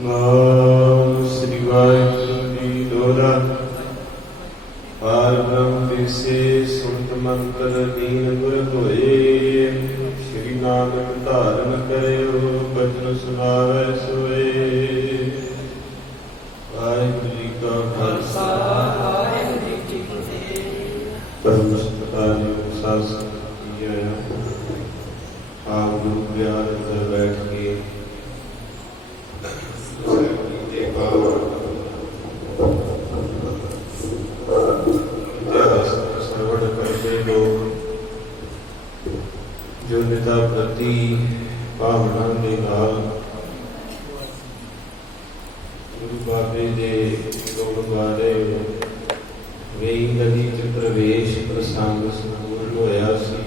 ਨਾਮ ਸ੍ਰੀ ਵਾਹਿਗੁਰੂ ਜੀ ਦੋਹਰਾ। ਪਾਰ ਬ੍ਰਹਮ ਵਿਸੇ ਸੁਨਤ ਮੰਤਰ ਦੀਨ ਗੁਰ ਹੋਏ। ਸ੍ਰੀ ਨਾਨਕ ਧਾਰਨ ਕਰਿਓ ਬਚਨ ਸੁਣਾਵੈ ਸੋਏ। ਵਾਹਿਗੁਰੂ ਜੀ ਕਾ ਖਾਲਸਾ ਵਾਹਿਗੁਰੂ ਜੀ ਕੀ ਫਤਿਹ। ਧਰਮ ਸਤਿਕਾਰਯੋਗ ਸਾਧ ਸੰਗਤ ਜੀ ਆਇਆ। ਆਪ ਗੁਰੂ ਪਿਆਰ ਅੰਦਰ ਬੈਠ ਕੇ ਸਰਵਣ ਕਰਦੇ ਲੋਕ ਜੋ ਨਿਤਾ ਪ੍ਰਤੀ ਭਾਵਨਾ ਦੇ ਨਾਲ ਗੁਰੂ ਬਾਬੇ ਦੇ ਗੁਣ ਗਾਦੇ ਵੇਈ ਨਦੀ ਚ ਪ੍ਰਵੇਸ਼ ਪ੍ਰਸੰਗ ਸੰਪੂਰਨ ਹੋਇਆ ਸੀ।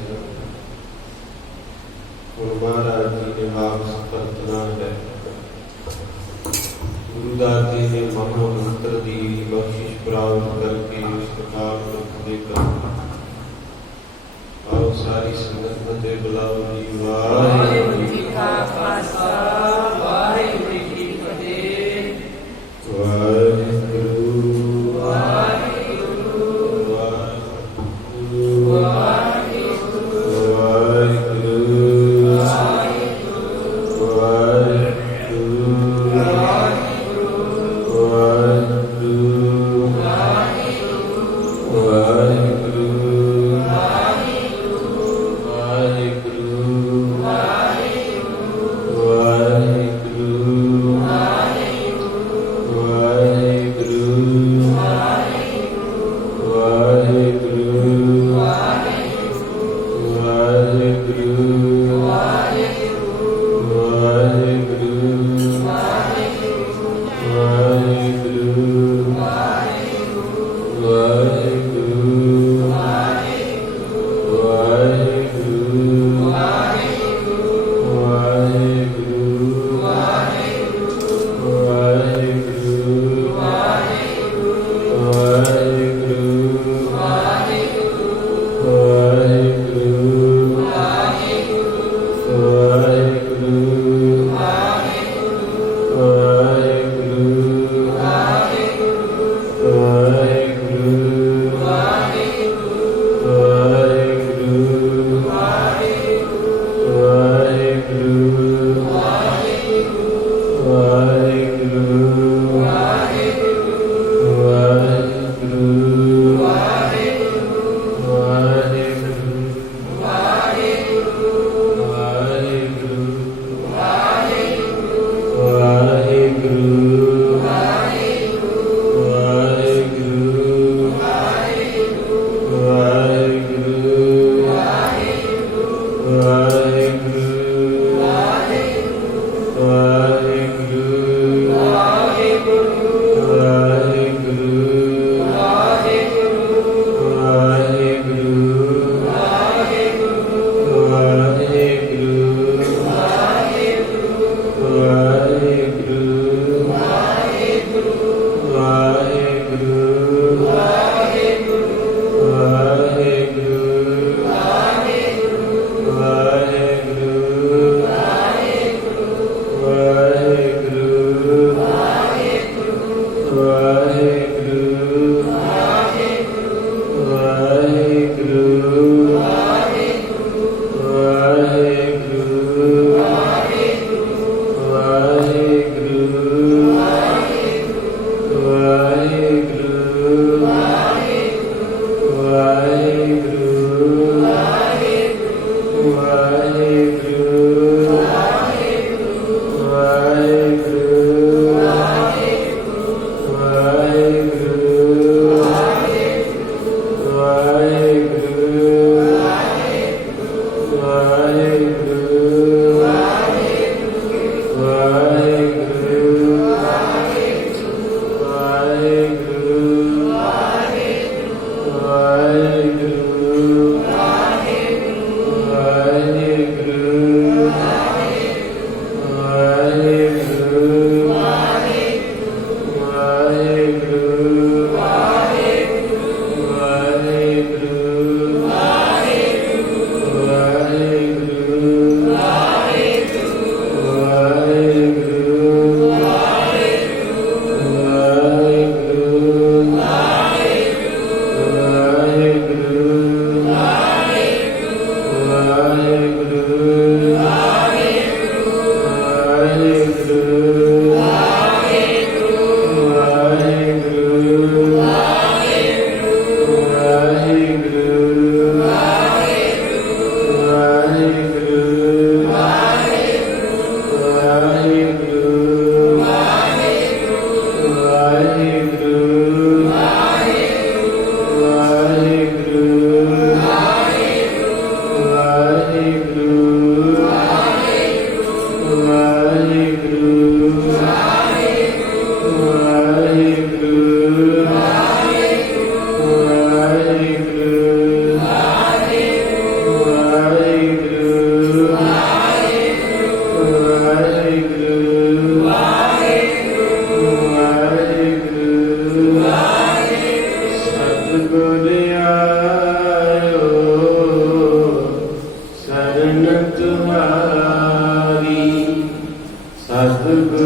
ਹੁਣ ਮਹਾਰਾਜ ਜੀ ਨੇ ਵਾਪਸ ਪਰਤਣਾ ਹੈ। ਗੁਰੂ ਦਾਸ ਜੀ ਨੇ ਮਨੋ ਮੰਤਰ ਦੀ ਬਖਸ਼ਿਸ਼ ਪ੍ਰਾਪਤ ਕਰਕੇ ਉਸ ਪ੍ਰਕਾਰ ਦੁੱਖ ਦੇ ਕਰ ਆਓ ਸਾਰੀ ਸੰਗਤ ਅਤੇ ਬੁਲਾਓ ਜੀ। ਵਾਹਿਗੁਰੂ ਜੀ ਕਾ ਖਾਲਸਾ ਵਾਹਿਗੁਰੂ ਜੀ ਕੀ ਫਤਿਹ। ਵਾਹਿਗੁਰੂ ਵਾਹਿਗੁਰੂ ਵਾਹਿਗੁਰੂ ਵਾਹਿਗੁਰੂ ਵਾਹਿਗੁਰੂ ਵਾਹਿਗੁਰੂ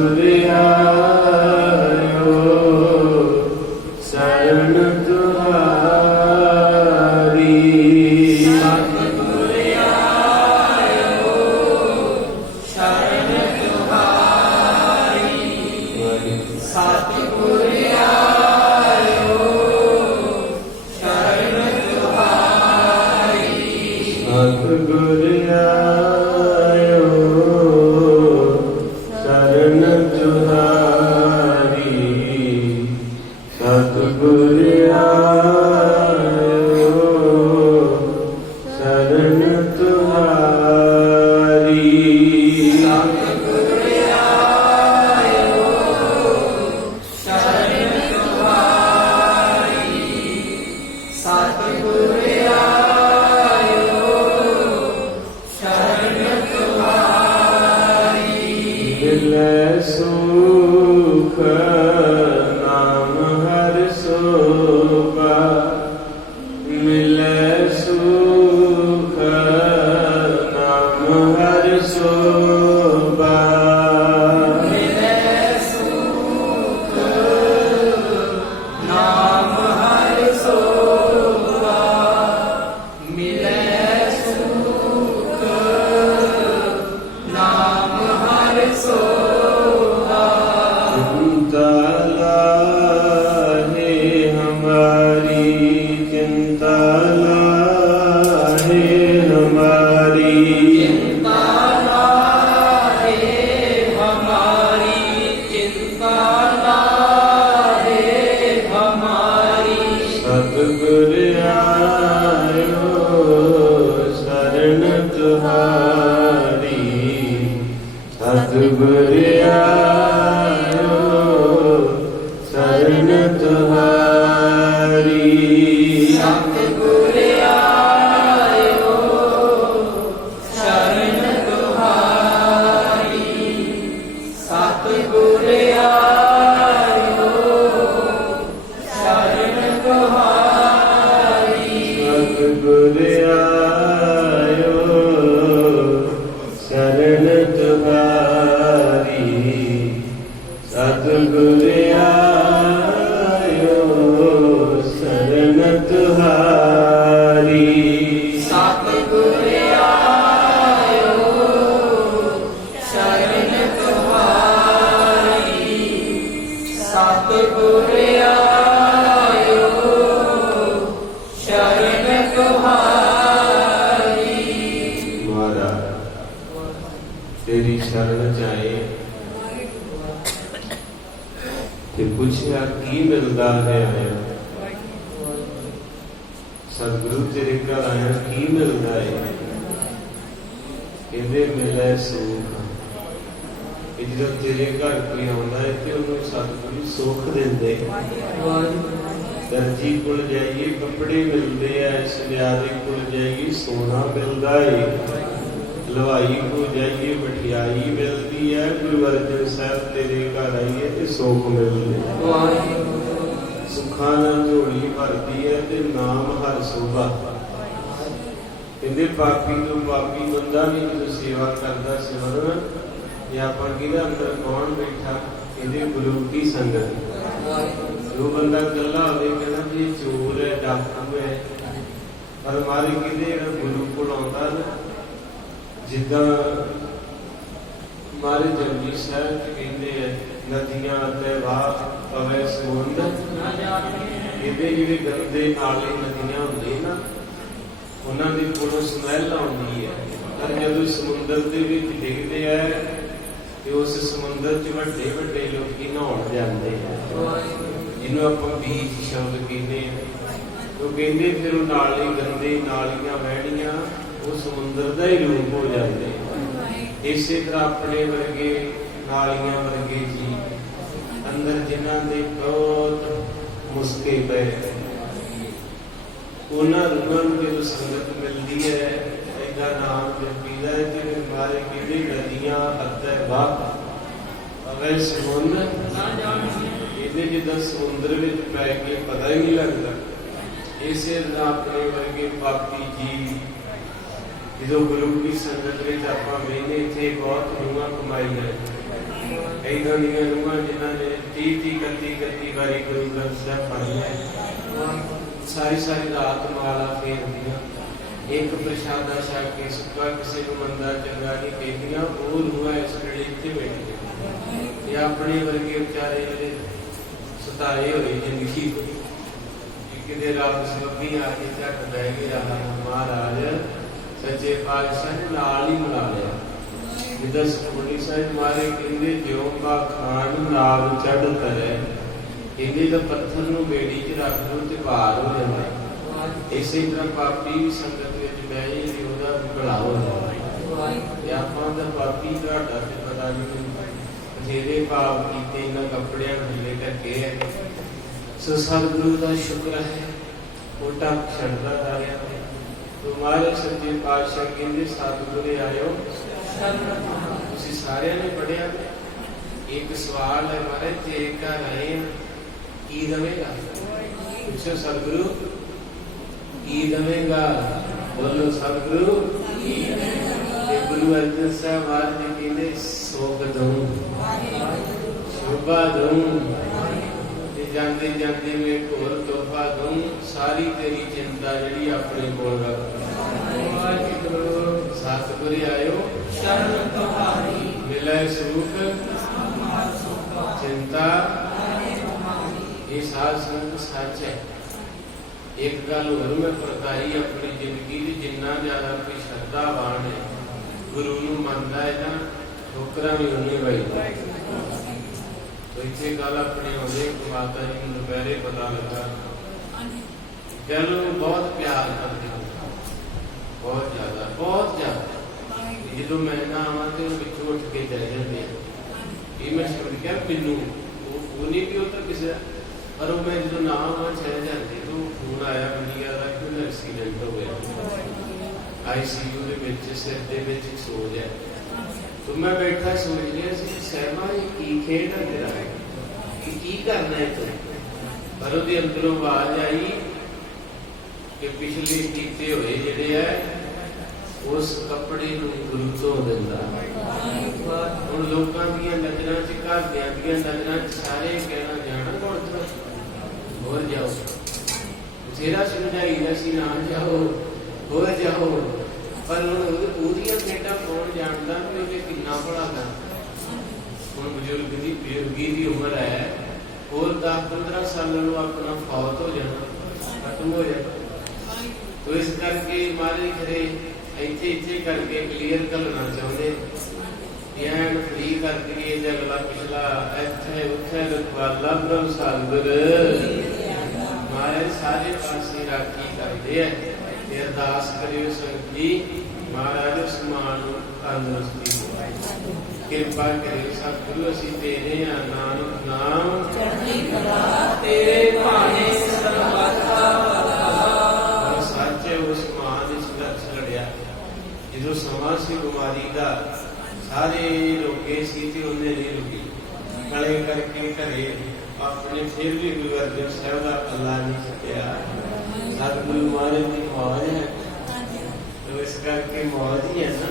सतगुर आयो शरण तुम्हारी। सतगुर आयो शरण तुम्हारी। सतगुर आयो शरण तुम्हारी। सतगुर सुख नाम हर सोबा। मिले सुख नाम हर सोबा। मिले सुख नाम हर सोबा। मिले सुख नाम हर सोबा। चिंता लाहे हमारी, चिंता लाहे हमारी। चिंता लाहे हमारी, चिंता लाहे हमारी। सतगुर आयो शरण तुम्हारी। सतगुर आयो शरण तुम्हारी। सतगुर आयो शरण तुम्हारी। सतगुर आयो शरण तुम्हारी। सतगुर आयो शरण तुम्हारी। सतगुर आयो शरण तुम्हारी। सतगुर आयो शरण तुम्हारी। सतगुर आयो शरण तुम्हारी। महाराज तेरी शरण जाए ते पूछया की मिलता है आया। सतगुरु तेरे घर आया की मिलता है। कहते मिले सुख। जो तेरे घर कोई आता है तो उन्होंने सतगुरु सुख देंदे। दर्जी कोल जाइए कपड़े मिलते हैं, सुनियारे कोल जाइए सोना मिलता है, लवाई को जाइए मठियाई मिलती है। गुरु अर्जन साहब तेरे घर आइए तो सुख मिलते। सुखा नाल झोली भरती है ते नाम हर शोभा। कहते पापी तो पापी बंदा भी जो सेवा करता सिमरन या किहदे अंदर कौन बैठा। कहते गुरु की संगत। जो बंदा कला होवे कहना जी चोर है डाकू है, पर मारे कहते गुरु को आंदा ना जिदा मारे जपजी साहब कहते हैं नदियां ते वाह पवे समुंद। कहते जिहड़े गंदे नाले नदियां होंदे ना उन्हां दे कोलों समैल आउंदी है, पर जदों समुंदर दे विच डिगदे है ते उस समुंदर च वड्डे वड्डे लोकी नहाउण जांदे हैं, जिन्हों आपां बीच शब्द कहते हैं। तो कहते फिर नाले गंदे नालियां वहणियां वो समुंदर का ही रूप हो जाते। इसे तरह अपने वर्गे नालियां वर्गे जी अंदर जिन्हां दे बहुत मुस्के पे उन्हां रूहां नूं जदों संगत मिलती है ऐदा नाम जपीदा है तो मारे किहड़ी नदियां अते वाह पवे समुंद। इहदे जिद्दां समुंदर विच पै के पता ही नहीं लगता। इसे तरह अपने वर्गे पापी जी जो गुरु की संगत में आप मैंने इतने बहुत रूहां कमाई है कई दुनिया रूहां जिन्होंने 30-31 बारी गुरु ग्रंथ साहब पढ़ लिया, सारी सारी रात माला फेरदियां, एक प्रशादा छक के सुखा किसी को मंदा चंगा नहीं कहदियां, वो रूहां इस वेले इत्थे बैठियां या अपने वर्गे बेचारे जिहड़े सताए होए जिंदगी किते रब सबी आके झट बह गया, महाराज सच्चे पातशाह ने नाल ही मिला लिया। जिदा सुखमनी साहिब मारे कहते ज्यों का खान नाग चढ़ तरे, कहते तो पत्थर नूं बेड़ी च रख दो ते भार हो जाता। इसे तरह पापी भी संगत विच बह जाए ओहदा भी भला हो जाता। आपां दा पापी घाटा ते पता नहीं, बथेरे पाप कीते इन्हां कपड़ियां थल्ले ढके है। सो सतगुरु का शुक्र है वो टक छड़ता जा रहा है। तुम्हारे सच्चे पातशाह कहते सतगुरु आयो तुसीं सारिਆਂ ने पढ़िया। एक सवाल है महाराज जे घर आए की दवेगा, पूछो सतगुरु की दवेगा, बोलो सतगुरु गुरु अर्जन साहब महाराज जी कहते सुख दूं शोभा दूं, जाते जाते मैं घोर तोहफा दूं, सारी तेरी चिंता जड़ी अपने कोल रख। सतगुरु आयो शरण तुम्हारी, मिले सुख चिंता, ये साध संगत सच है। एक गल होर मैं परताई अपनी जिंदगी की, जिन्ना ज्यादा कोई श्रद्धावान है गुरु नूं मनदा है ना, ठोकरां भी उन्नी वजदा। तो इतने गल अपने होने माता जी को दोपहरे पता लगा, दिल बहुत प्यार करते हो, बहुत ज्यादा। जो मैं ना आवा तो पिछू उठ के चले जाते हैं। ये मैं समझ गया मैनू वो नहीं भी होता किसी का, पर मैं जो ना आवा चले जाते तो फोन आया मीडिया का कि उन्हें एक्सीडेंट हो गया, ICU के विच सिर दे विच सोज है। तो मैं बैठा सोच लिया सहमा ये की खेड है तेरा, की करना है तू, पर उसके अंदरों आवाज आई कि पिछले कीते हुए जिहड़े है उस कपड़े नूं गुरु धो दिंदा। हुण लोकां दीयां नज़रां च, घरदियां दीयां नज़रां च सारे कहना जाना होर जाओ, बथेरा समझाईदा सी ना जाओ होर जाओ, पर हुण ओहदियां खेडां कौन जानदा कि ओहदे किन्ना भला कर। हुण बजुर्ग दी बुजुर्गी दी उम्र है, और 10-15 साल अपना फौत हो जाना, खत्म हो जाना। तो इस करके मारे खरे इत्थे इत्थे करके क्लीयर करना चाहते, एन फ्री कर दिए अगला पिछला इत्थे उत्थे रखवाला ब्रह्म सागर महाराज सारे पासे राखी करते हैं। अरदास करियो संगत जी, महाराज उस मान तंदुरुस्ती कृपा करियो सतगुरु, असीं तेरे नानक नाम चढ़दी कला तेरे भाने सर्वथा। सच उस मां दे संघर्ष लड़िया जो समा सी बीमारी का, सारे रोके सी ते उन्हें नहीं रुकी, खड़े करके घरे अपने फिर भी गुरु अर्जन साहब का पल्ला नहीं सकिया। सतगुरु महाराज की मौज है, तो इस करके मौज ही है ना,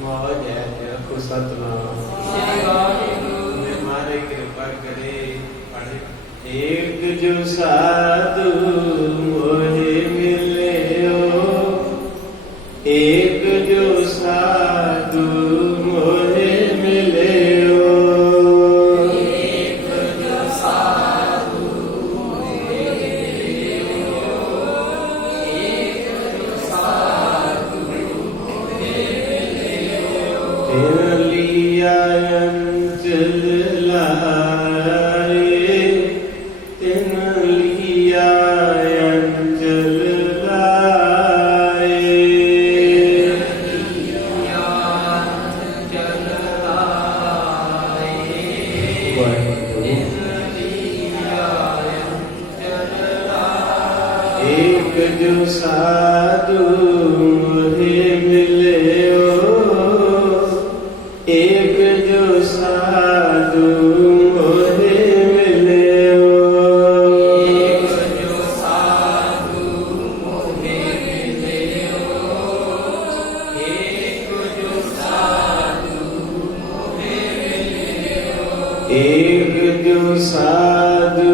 मौज है। रखो सतनाम महाराज कृपा करे। पढ़े एक जो साधु मोहे मिले हो, एक जो साधु मोहे मिले हो, एक जो साधु मोहे मिले हो, एक जो साधु मोहे मिले हो। तेरा लिया अंचल लाए, तेरा लिया अंचल लाए, एक जो साधु मोहे मिले हो, एक जो साधु मोहे मिले हो, एक जो साधु मोहे मिले हो, एक जो साधु मोहे मिले एक जो साधु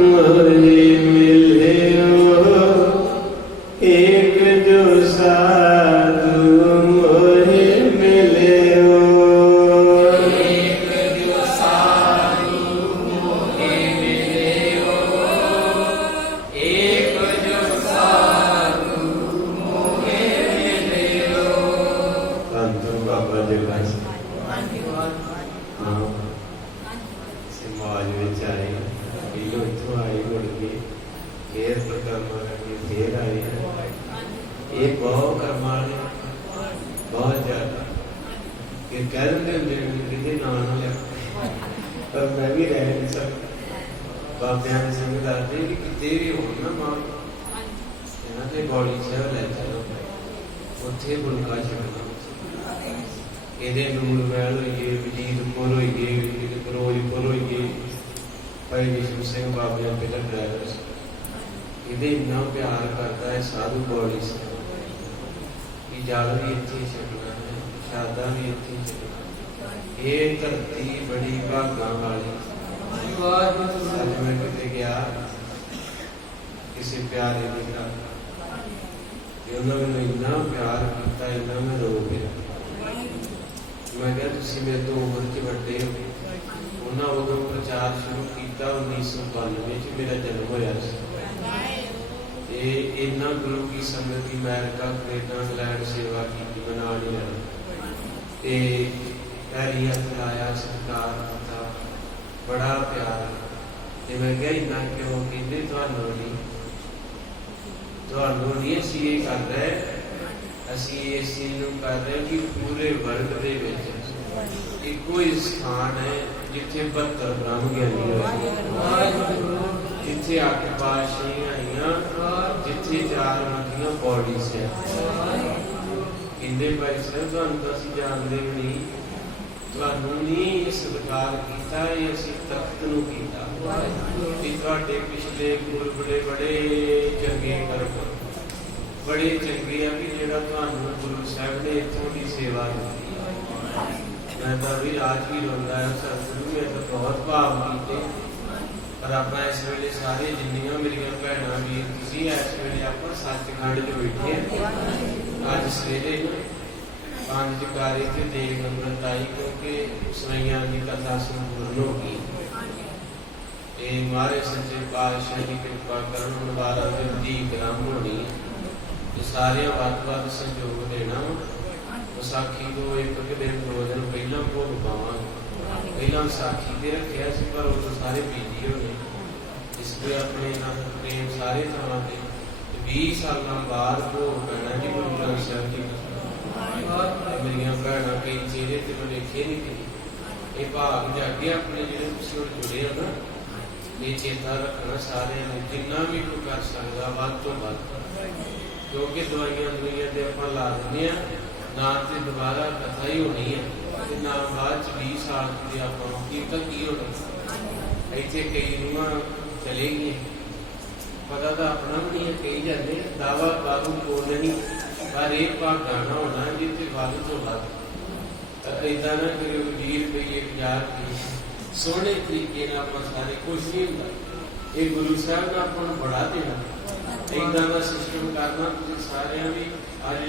मोहे मिलियो, एक जो साधु मोहे मिलियो, एक जो साधु मोहे मिलियो, एक जो साधु मोहे मिलियो। धन धन बाबा जगह समाज में आए, पहले इतों आए, मुड़ के फिर परिक्रमा करके फिर आए। ये बहुत कर्मा ने बहुत ज्यादा कि कह देंगे कि ना लिया, पर मैं भी रह नहीं सकता। बाबिया ने संग दसते कि कितने भी हो ना मां इन्हों के बॉडी शहर लै चलो, उत्थे बुनका छड़ना, ਇਹਦੇ ਨੂਰ ਮਹਿਲ ਹੋਈਏ, ਵਜੀਦਪੁਰ ਹੋਈਏ, ਫਿਰੋਜ਼ਪੁਰ ਹੋਈਏ, ਭਾਈ ਵਿਸ਼ਨੂੰ ਸਿੰਘ ਬਾਬਿਆਂ ਪਹਿਲਾਂ ਡਰਾਈਵਰ ਸੀ। ਇਹਦੇ ਇੰਨਾ ਪਿਆਰ ਕਰਦਾ ਹੈ ਸਾਧੂ ਬੋਲੀ ਕਿ ਜਲ ਵੀ ਇੱਥੇ ਛਕਣਾ ਹੈ, ਸ਼ਾਦਾ ਵੀ ਇੱਥੇ ਛਕਣਾ। ਇਹ ਧਰਤੀ ਬੜੀ ਭਾਗਾਂ ਵਾਲੀ। ਅੱਜ ਮੈਂ ਕਿਤੇ ਗਿਆ ਕਿਸੇ ਪਿਆਰੇ ਦੇ ਘਰ, ਉਹਨਾਂ ਮੈਨੂੰ ਇੰਨਾ ਪਿਆਰ ਕੀਤਾ, ਇੰਨਾ ਮੈਂ ਰੋ ਗਿਆ। मैं क्या तुसी मेरे तो उम्र च वड्डे हो। उन्होंने उदों प्रचार शुरू किया 1992 च मेरा जन्म होया सी। इन्ना गुरु की संगत की अमेरिका कनेडा इंग्लैंड सेवा की बना नहीं लेना, पैरी हथ लाया, सत्कार किया, बड़ा प्यार। तो मैं क्या इन्ना क्यों कहते तुहानू नहीं असीं ये कर रहे, ਅਸੀਂ ਇਸ ਚੀਜ਼ ਨੂੰ ਕਰ ਰਹੇ ਕਿ ਪੂਰੇ ਵਰਲਡ ਦੇ ਵਿੱਚ ਇੱਕੋ ਹੀ ਸਥਾਨ ਹੈ ਜਿੱਥੇ 72 ਬ੍ਰਹਮ ਗਿਆਨੀ ਹੋਏ, ਜਿੱਥੇ 8 ਪਾਤਸ਼ਾਹੀਆਂ ਆਈਆਂ, ਜਿੱਥੇ 4 ਮੱਖੀਆਂ ਬੋਡੀਜ਼ ਹੈ। ਕਹਿੰਦੇ ਭਾਈ ਸਾਹਿਬ ਤੁਹਾਨੂੰ ਤਾਂ ਅਸੀਂ ਜਾਣਦੇ ਵੀ ਨਹੀਂ, ਤੁਹਾਨੂੰ ਨਹੀਂ ਸਤਿਕਾਰ ਕੀਤਾ, ਇਹ ਅਸੀਂ ਤਖਤ ਨੂੰ ਕੀਤਾ ਕਿ ਤੁਹਾਡੇ ਪਿਛਲੇ ਗੁਰੂ ਬੜੇ ਚੰਗੇ ਕਰਮ, बड़े चंगे आ कि जेड़ा तुहानू गुरु साहब ने इत्थों की सेवा दी। मैं तो भी आज भी रोंदा है, सतगुरु मैं तो बहुत भाव कीते, पर आप इस वेले सारे जिन्नियां मेरियां भैणां वीर तुसीं इस वेले आप सचखंड च बैठे। अज सवेरे 5 जकारे ते देग अंमृत आई, क्योंकि सवैयां की कथा संपूर्ण हो गई। ये महाराज सच्चे पातशाह की कृपा करन वाला दी ग्राम होनी सारे वध सहयोग देना। विसाखी तो एक दिन 2 दिन पहला भोग पावांगे, पहला विसाखी से रखिया सी, पर उदों सारे बिजी होने, इसलिए अपने प्रेम सारे थावां ते 20 साल बाद भोग पैना जी गुरु ग्रंथ साहिब जी। मेरिया भैणां कई चेहरे ते मैं देखे नहीं कि ये भाग जागे अपने जिहड़े तुसीं हुण जुड़े हो ना, ये चेता रखना सारे जिन्ना भी कोई कर सकदा वध तो वध, क्योंकि दवाइयां दुआइयां ते आपां ला दिंदे आ, ना ते दोबारा कथा ही होनी है, ना बाद 20 साल की आपां कीमत की होना। इत्थे कई रूहां चले गई, पता तो अपना भी नहीं है, कही जाते दावा बारू बोल नहीं, पर एक भागाना होना जिथे वध तो वध। इदा ना करो 20 रुपये 1000 रुपये सोहने तरीके आप सारे कुछ नहीं होता। ये गुरु साहब ने आपको बड़ा देना, इदा का सिस्टम करना। सारे भी अज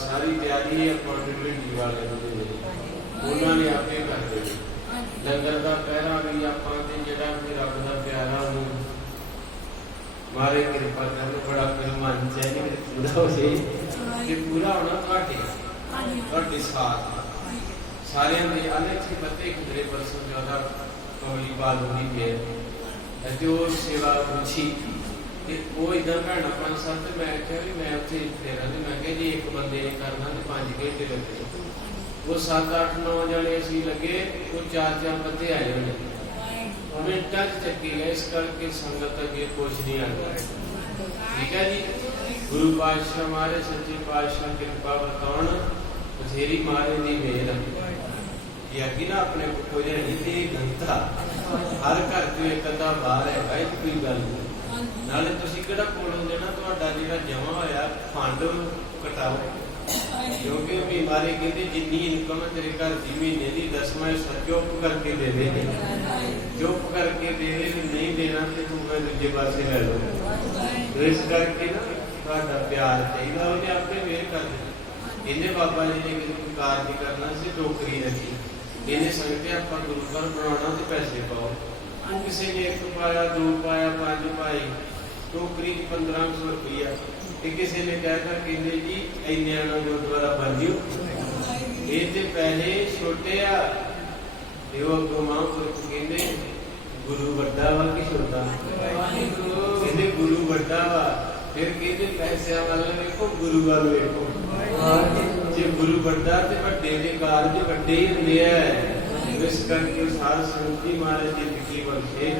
सारी तैयारी अपॉइंटमेंट वाले उन्होंने आपे कर दे। लंगर का पहरा भी आप जरा रब का प्यारा मारे कृपा कर बड़ा फिर मन चाहिए पूरा हो जाए, पूरा होना साथ सारे अलग पते खतरे परसों ज्यादा कमली बालूनी फिर सेवा पूछी वो इधर भैन 5-7 मैं क्या भी मैं उत्थे फेरा तो मैं क्या जी एक बंदे ने करना तो 5 घंटे लगे, वो 7-8-9 जने असी लगे, वो 4-4 बंदे आए होने मिनटा चक्की गए। इस करके संगत अगे कुछ नहीं आता। ठीक है जी, गुरु पातशाह मारे सच्चे पातशाह कृपा बताउण बथेरी मारे दी मेल ये अगे ना अपने को जाए गलता हर घर चो एक अद्धा बाहर है, कोई गल नहीं। नाले तुसीं किहड़ा कोलों देना, तुहाडा जिहड़ा जमा होया फंड कटाओ, क्योंकि बीमारी कहते जितनी इनकम है तेरे घर की महीने की 10वां हिस्सा चुप करके दे दे, चुप करके दे दे, नहीं देना तो तू मैं दूजे पासे ले लो। तो इस करके ना ਤੁਹਾਡਾ प्यार चाहिए, ਉਹਨੇ ਆਪੇ ਵੇਰ कर देना। ਇਹਨੇ बाबा जी ने किसी कारज करना से टोकरी रखी, ਇਹਨੇ संगते ਆਪਾਂ गुरु घर बनाना तो पैसे पाओ। किसी ने 1 पाया 2 पाया 5 पाई, टोकरी 1500 रुपया। किसी ने कहकर कहते जी इन्ने ना गुरुद्वारा बन जियो, ये तो पैसे छोटे आ। अगों महापुरख कहते गुरु वड्डा वा कि छोटा, कहते गुरु वड्डा वा। फिर कहते पैसों वाल वेखो गुरु वाल वेखो, जे गुरु वड्डा तो वड्डे दे कारज वड्डे ही हुंदे आ। इस करके साध संगत जी महाराज जिंदगी बख्शे,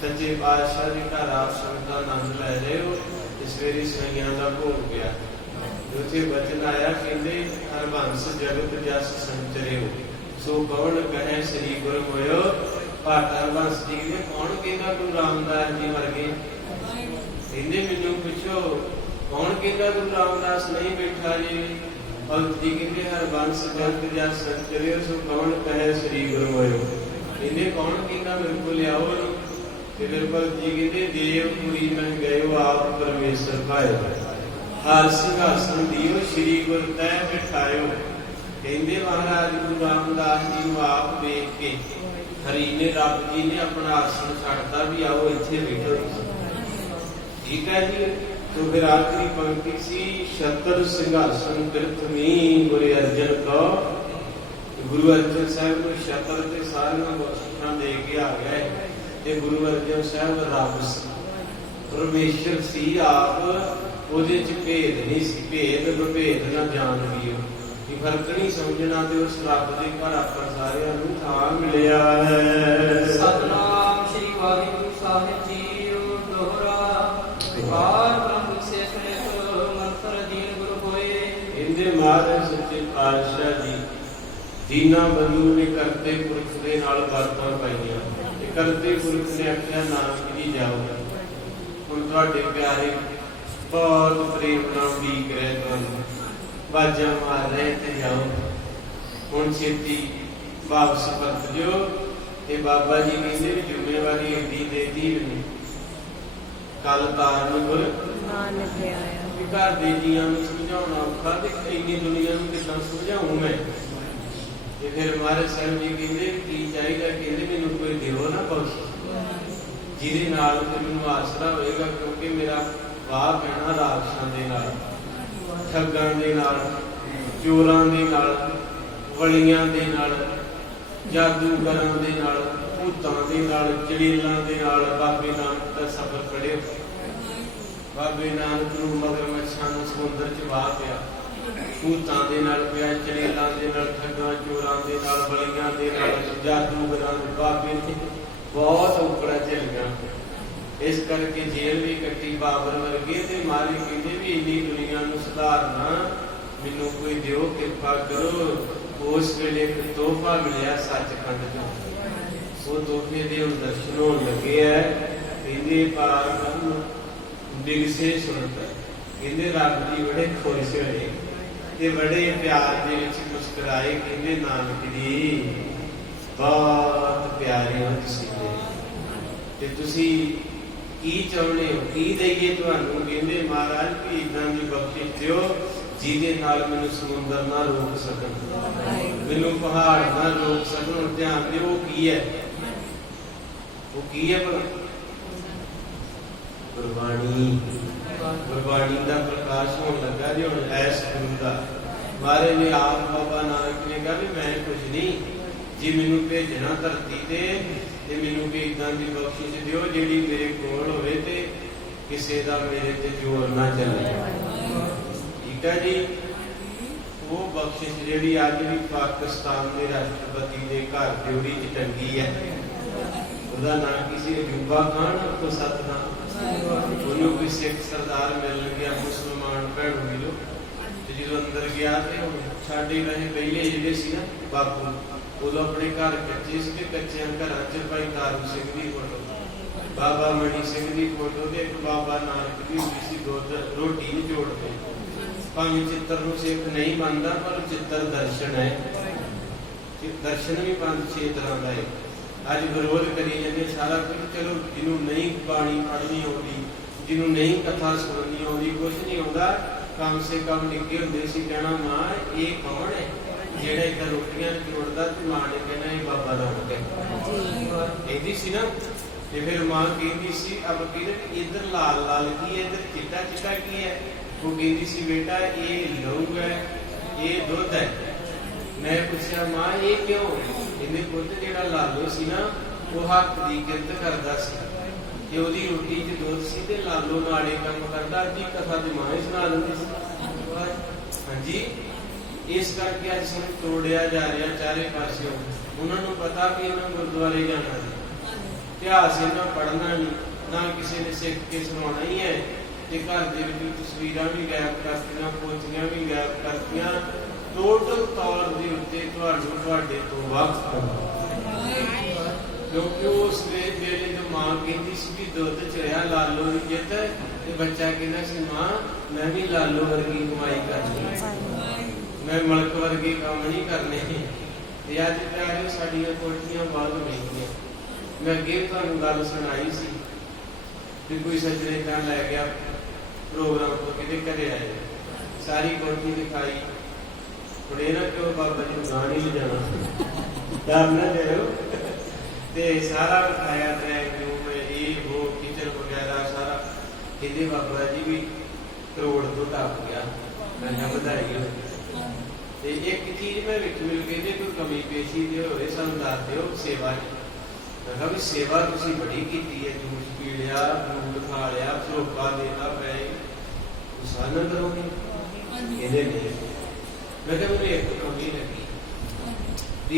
सच्चे पातशाह जी घर आप संगत आनंद लै रहे हो। सवेरे सवैया का भोग गया, उसे वचन आया कहते हरबंस जगत जस संचरे हो, सो कौन कहे श्री गुरु मोयो। भाट हरबंस जी ने कौन कहता गुरु रामदास जी वर्गे, कहते मैनू पुछो कौन कहता गुरु रामदास नहीं बैठा जी। भगत जी कहते हरबंस जगत जस संचरे हो, सो कौन कहे श्री गुरु मोयो। कहते कौन कहता मेरे को लियाओ। फिर भगत जी कहते देवपुरी में गयो आप परमेश्वर पायो, हर सिंहासन दियो श्री गुरु तै बिठायो। कहते महाराज गुरु रामदास जी को आप देख के हरि ने रब जी ने अपना आसन छाड़ता भी आओ इत्थे बैठो। ठीक है जी। तो फिर आखिरी पंक्ति सी शतर सिंहासन तीर्थमी गुरु अर्जन को। गुरु अर्जन साहब को शतर के सारे बख्शिशां दे के आ गए। गुरु अर्जन साहब रब परमेश्वर सी आप, ਉਹਦੇ ਚ ਭੇਦ नहीं सी, भेद विभेद ना जान लियो कि फर्क नहीं समझना। तो उस रब के घर अपन सारिਆਂ ਨੂੰ ਥਾਂ ਮਿਲਿਆ है। सतनाम श्री वाहिगुरु साहिब जीओ दोहरा विकार ब्रह्म से सहित मंत्र दीन गुरु होए। इनके महाराज सच्चे पातशाह जी दीना बंधु ने करते पुरख के नाल बातां पाईਆਂ। करते पुरख ने आख्या नानक जी जाओ, हुण तुहाडे प्यारे बहुत प्रेम नाल उड़ीक रहे, तुहानूं बाजां मार रहे ते जाओ, हुण छेती वापस परत जाओ। ते बाबा जी कहंदे भी जिम्मेवारी एडी देती मैनूं, कल तारन गुर नानक आया। घर दे जीआं नूं समझाउणा औखा ते इन्नी दुनिया नूं किदां समझाऊं मैं। फिर महाराज साहब जी कहते की चाहिए, कहते मैनू कोई दिओ ना बख्श जिहदे नाल मैनू आसरा होएगा, क्योंकि मेरा वाह पैना राक्षसां दे नाल, ठगां दे नाल, चोरां दे नाल, वलियां दे नाल, जादूगरां दे नाल, भूतां दे नाल, चड़ेलां दे नाल। बाबे नानक दा सफर पढ़िओ, बाबे नानक नूं मगरमच्छां नूं समुंदर च वाह पिया, भूतां दे नाल पिया, चड़ेलां दे नाल, ठगां चोरां दे नाल, बलियां दे नाल, जादूगरां दे। बाबे ने बहुत औकड़ा झेलियां, इस करके जेल भी कट्टी बाबर वर्गे। ते मारे कहंदे भी इन्नी दुनिया नूं सुधारना, मैनूं कोई दिओ किरपा करो। उस वेले एक तोहफा मिलिया सचखंड चों, वो तोहफे दे हुण दर्शन होण लगे है। कहंदे पार ब्रह्म दिगसे सुनत, कहंदे रब जी बड़े खुश होए ते बड़े प्यार दे विच मुस्कुराए। कहंदे नानक जी बहुत प्यारे हो तुसीं, ते तुसीं की चाहुंदे हो, की दईए तुहानूं। कहंदे महाराज भी इदां दी बख्शिश दिओ ਜਿਹਦੇ ਨਾਲ ਮੈਨੂੰ ਸਮੁੰਦਰ ਨਾ ਰੋਕ ਸਕਣ, ਮੈਨੂੰ ਪਹਾੜ ਨਾ ਰੋਕ ਸਕਣ। ਹੁਣ ਧਿਆਨ ਦਿਓ ਉਹ ਕੀ ਹੈ, ਉਹ ਕੀ ਹੈ ਭਲਾ? ਗੁਰਬਾਣੀ। ਗੁਰਬਾਣੀ ਦਾ ਪ੍ਰਕਾਸ਼ ਹੋਣ ਲੱਗਾ ਜੀ ਹੁਣ ਐਸ ਗੁਰੂ ਦਾ। ਮਹਾਰਾਜ ਨੇ ਆਪ ਬਾਬਾ ਨਾਨਕ ਨੇ ਕਿਹਾ ਵੀ ਮੈਂ ਕੁਝ ਨਹੀਂ, ਜੇ ਮੈਨੂੰ ਭੇਜਣਾ ਧਰਤੀ ਤੇ ਮੈਨੂੰ ਵੀ ਇਦਾਂ ਦੀ ਬਖਸ਼ਿਸ਼ ਦਿਓ ਜਿਹੜੀ ਮੇਰੇ ਕੋਲ ਹੋਵੇ ਤੇ ਕਿਸੇ ਦਾ ਮੇਰੇ ਤੇ ਜ਼ੋਰ ਨਾ ਚੱਲੇ। जी वो बख्शिश जी अज भी पाकिस्तान के राष्ट्रपति के घर ड्योरी च टंगी है, उसका नाम किसी अजूबा खान तो सतनाम। उन्होंने कोई सिख सरदार मिल गया, मुसलमान भैन मिलो, जो अंदर गया तो साढ़े वैसे पहले जोड़े से ना बापू उदो अपने घर कच्चे से, कच्चे घर च भाई तारू सिंह की फोटो, बाबा मणि सिंह की फोटो, एक बाबा नानक की हुई सी, दुध रोटी नहीं जोड़ते। भावें चित्र नूं सिख नहीं मानता पर चित्र दर्शन है। दर्शन भी 5-6 तरह का है। अज विरोध करी जाते सारा कुछ, चलो जिन्हों नहीं बाणी पढ़नी आती, जिन्हों नहीं कथा सुननी आती, कुछ नहीं आता, कम से कम निके होंदे सी कहना मां ये कौन है जेड़ा इधर रोटियां जोड़दा ते मां ने कहना ये बाबा नानक है। कहती सी ना, ते फिर मां कहती सी अब कहते इधर लाल लाल की है, इधर चिट्टा चिट्टा की है। वो कहती सी बेटा ये लहू है, ये दुध है। मैं पूछा मां ये क्यों? इन्हें पुत जेड़ा लालो सी ना वो हक दी किरत करदा सी ते ओदी रोटी च दुध सी ते लालो नाले काम करदा। जी कथा ते मां ही सुना दिंदी सी। हां जी, इस करके अज सब तोड़िया जा रहा चारे पासियों। उन्होंने पता भी इन्होंने गुरुद्वारे जाना नहीं, इतिहास इन्होंने पढ़ना नहीं, ना किसी ने सिख के सुनाना ही है। घर के तस्वीरां भी गायब करतियां, पोथियां भी गायब करतियां। टोटल तौर के उत्ते तुहाडे तो वक्त, क्योंकि उस वेले जो मां कहती सी भी दुध च रहा लालो की जित, ते बच्चा कहना सी मां मैं भी लालो वर्गी कमाई करनी, मैं मलक वर्गे काम नहीं करने। अज प्यारे साडियां कोठियां बहुत महंगियां। मैं अगे तुहानूं गल सुनाई सी कि कोई सज्जने इदां लै गया प्रोग्राम तो किते घरे आए, सारी कोठी दिखाई, थोड़े ना क्यों बाबा जी गां नहीं ले जाना, डर ना जाओ, ते सारा दिखाया ड्राइंग रूम ये वो किचन वगैरह सारा। कहते बाबा जी भी करोड़ तो टप गया। मैं बधाई हो। एक चीज मैं विच मिल कहते कोई कमी पेशी दे होए सानूं दस दिओ सेवा। मैं कहा भी सेवा तुसीं बड़ी कीती है, जूस पी लिया, दूध खा लिया, झोका देता पे सानूं करोगे? कहते नहीं। मैं कहा मैनूं एक कमी लगी,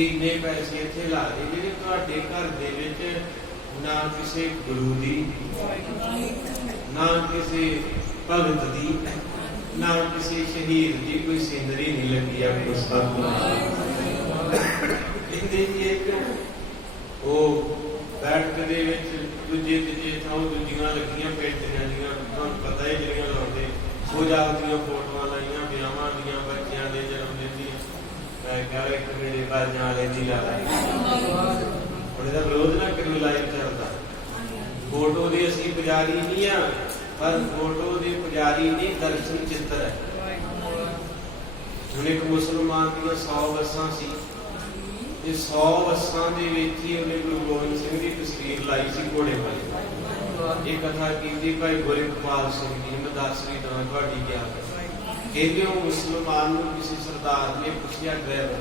इन्ने पैसे इत्थे ला दे जिहड़े तुहाडे घर दे विच ना किसी गुरु दी, ना किसी भगत दी, ना किसी शहीद की कोई सीनरी नहीं लगी है। वो बैठक दे विच दूजे तीजे थां दूजियां लगियां पेंटिंगां दियां, तुहानूं पता है जिहड़ियां लाउंदे सजावटियां फोटोआं लाइयां विआहां दियां, बच्चियां दे जन्म दिन दियां। मैं कहा एक मेरे बाजां वाले दी ला लाई, हुण इहदा विरोध ना करियो, लाइव चलदा। फोटो दे असीं पुजारी नहीं आ, पर फोटो दे पुजारी नहीं, दर्शन चित्र है। हुण एक मुसलमान दियां 100 वस्सां सी, 100 वस्सां दे विच ही उहने गुरु गोबिंद सिंह दी तस्वीर लाई सी घोड़े वाली। ये कथा कीती भाई गोरखपाल सिंह जी ने, 10वीं दां तुहाडी क्या कहते हो? मुसलमान नूं किसी सरदार ने पुछया ड्राइवर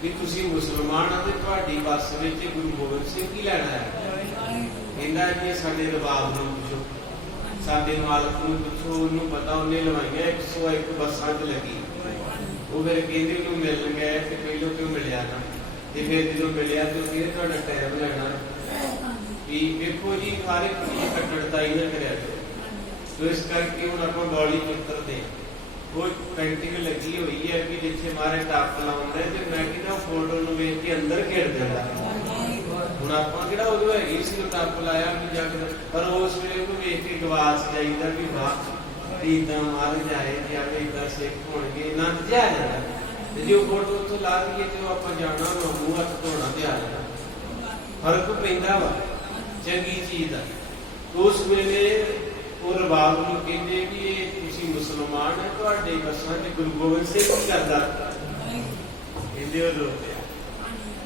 भी तुसीं मुसलमान आ ते तुहाडी बस विच गुरु गोबिंद सिंह की लैणा है? कहंदा जी साडे रबाब नूं पुछो, साडे मालक नूं पुछो, उन्होंने पता उन्हें लवाइया 101 बसां च लगी। वो फिर कहते उन्होंने मिलन गए तो पहलों क्यों मिलिया ना, तो फिर जो मिलिया तो फिर तुहाडा टाइम लेना भी देखो जी हर एक चीज कट्टड़ताई ना करिया करो। तो इस करके हुण आपां गौली चित्र दे वो पेंटिंग लगी हुई है कि जिथे मारे टप लाउंदे ते मैं कहना फोटो नूं वेख के अंदर घिर दिंदा। हुण आपां किहड़ा उदों हैगी सी टप लाया भी जग, पर उस वेले ਉਹਨੂੰ ਵੇਖ ਕੇ ਗਵਾਸ ਜਾਈਦਾ ਵੀ ਵਾਹ ਇਦਾਂ ਮਾਰ ਜਾਏ ਜਿਵੇਂ ਇਦਾਂ ਸਿੱਖ ਹੋਣਗੇ, ਆਨੰਦ ਜਿਹਾ ਆ ਜਾਂਦਾ। ਤੇ ਜੇ ਉਹ ਫੋਟੋ ਉੱਥੋਂ ਲਾ ਦਈਏ ਤੇ ਉਹ ਆਪਾਂ ਜਾਣਾ ਮੂੰਹ ਹੱਥ ਧੋਣਾ ਤੇ ਆ ਜਾਣਾ, ਫਰਕ ਪੈਂਦਾ ਵਾ ਚੰਗੀ ਚੀਜ਼ ਦਾ। ਉਸ ਵੇਲੇ ਉਹ ਰਬਾਬ ਨੂੰ ਕਹਿੰਦੇ ਵੀ ਇਹ ਤੁਸੀਂ ਮੁਸਲਮਾਨ ਹੈ, ਤੁਹਾਡੇ ਬੱਸਾਂ 'ਚ ਗੁਰੂ ਗੋਬਿੰਦ ਸਿੰਘ ਕੀ ਕਰਦਾ? ਕਹਿੰਦੇ ਉਹ ਰੋਕਿਆ,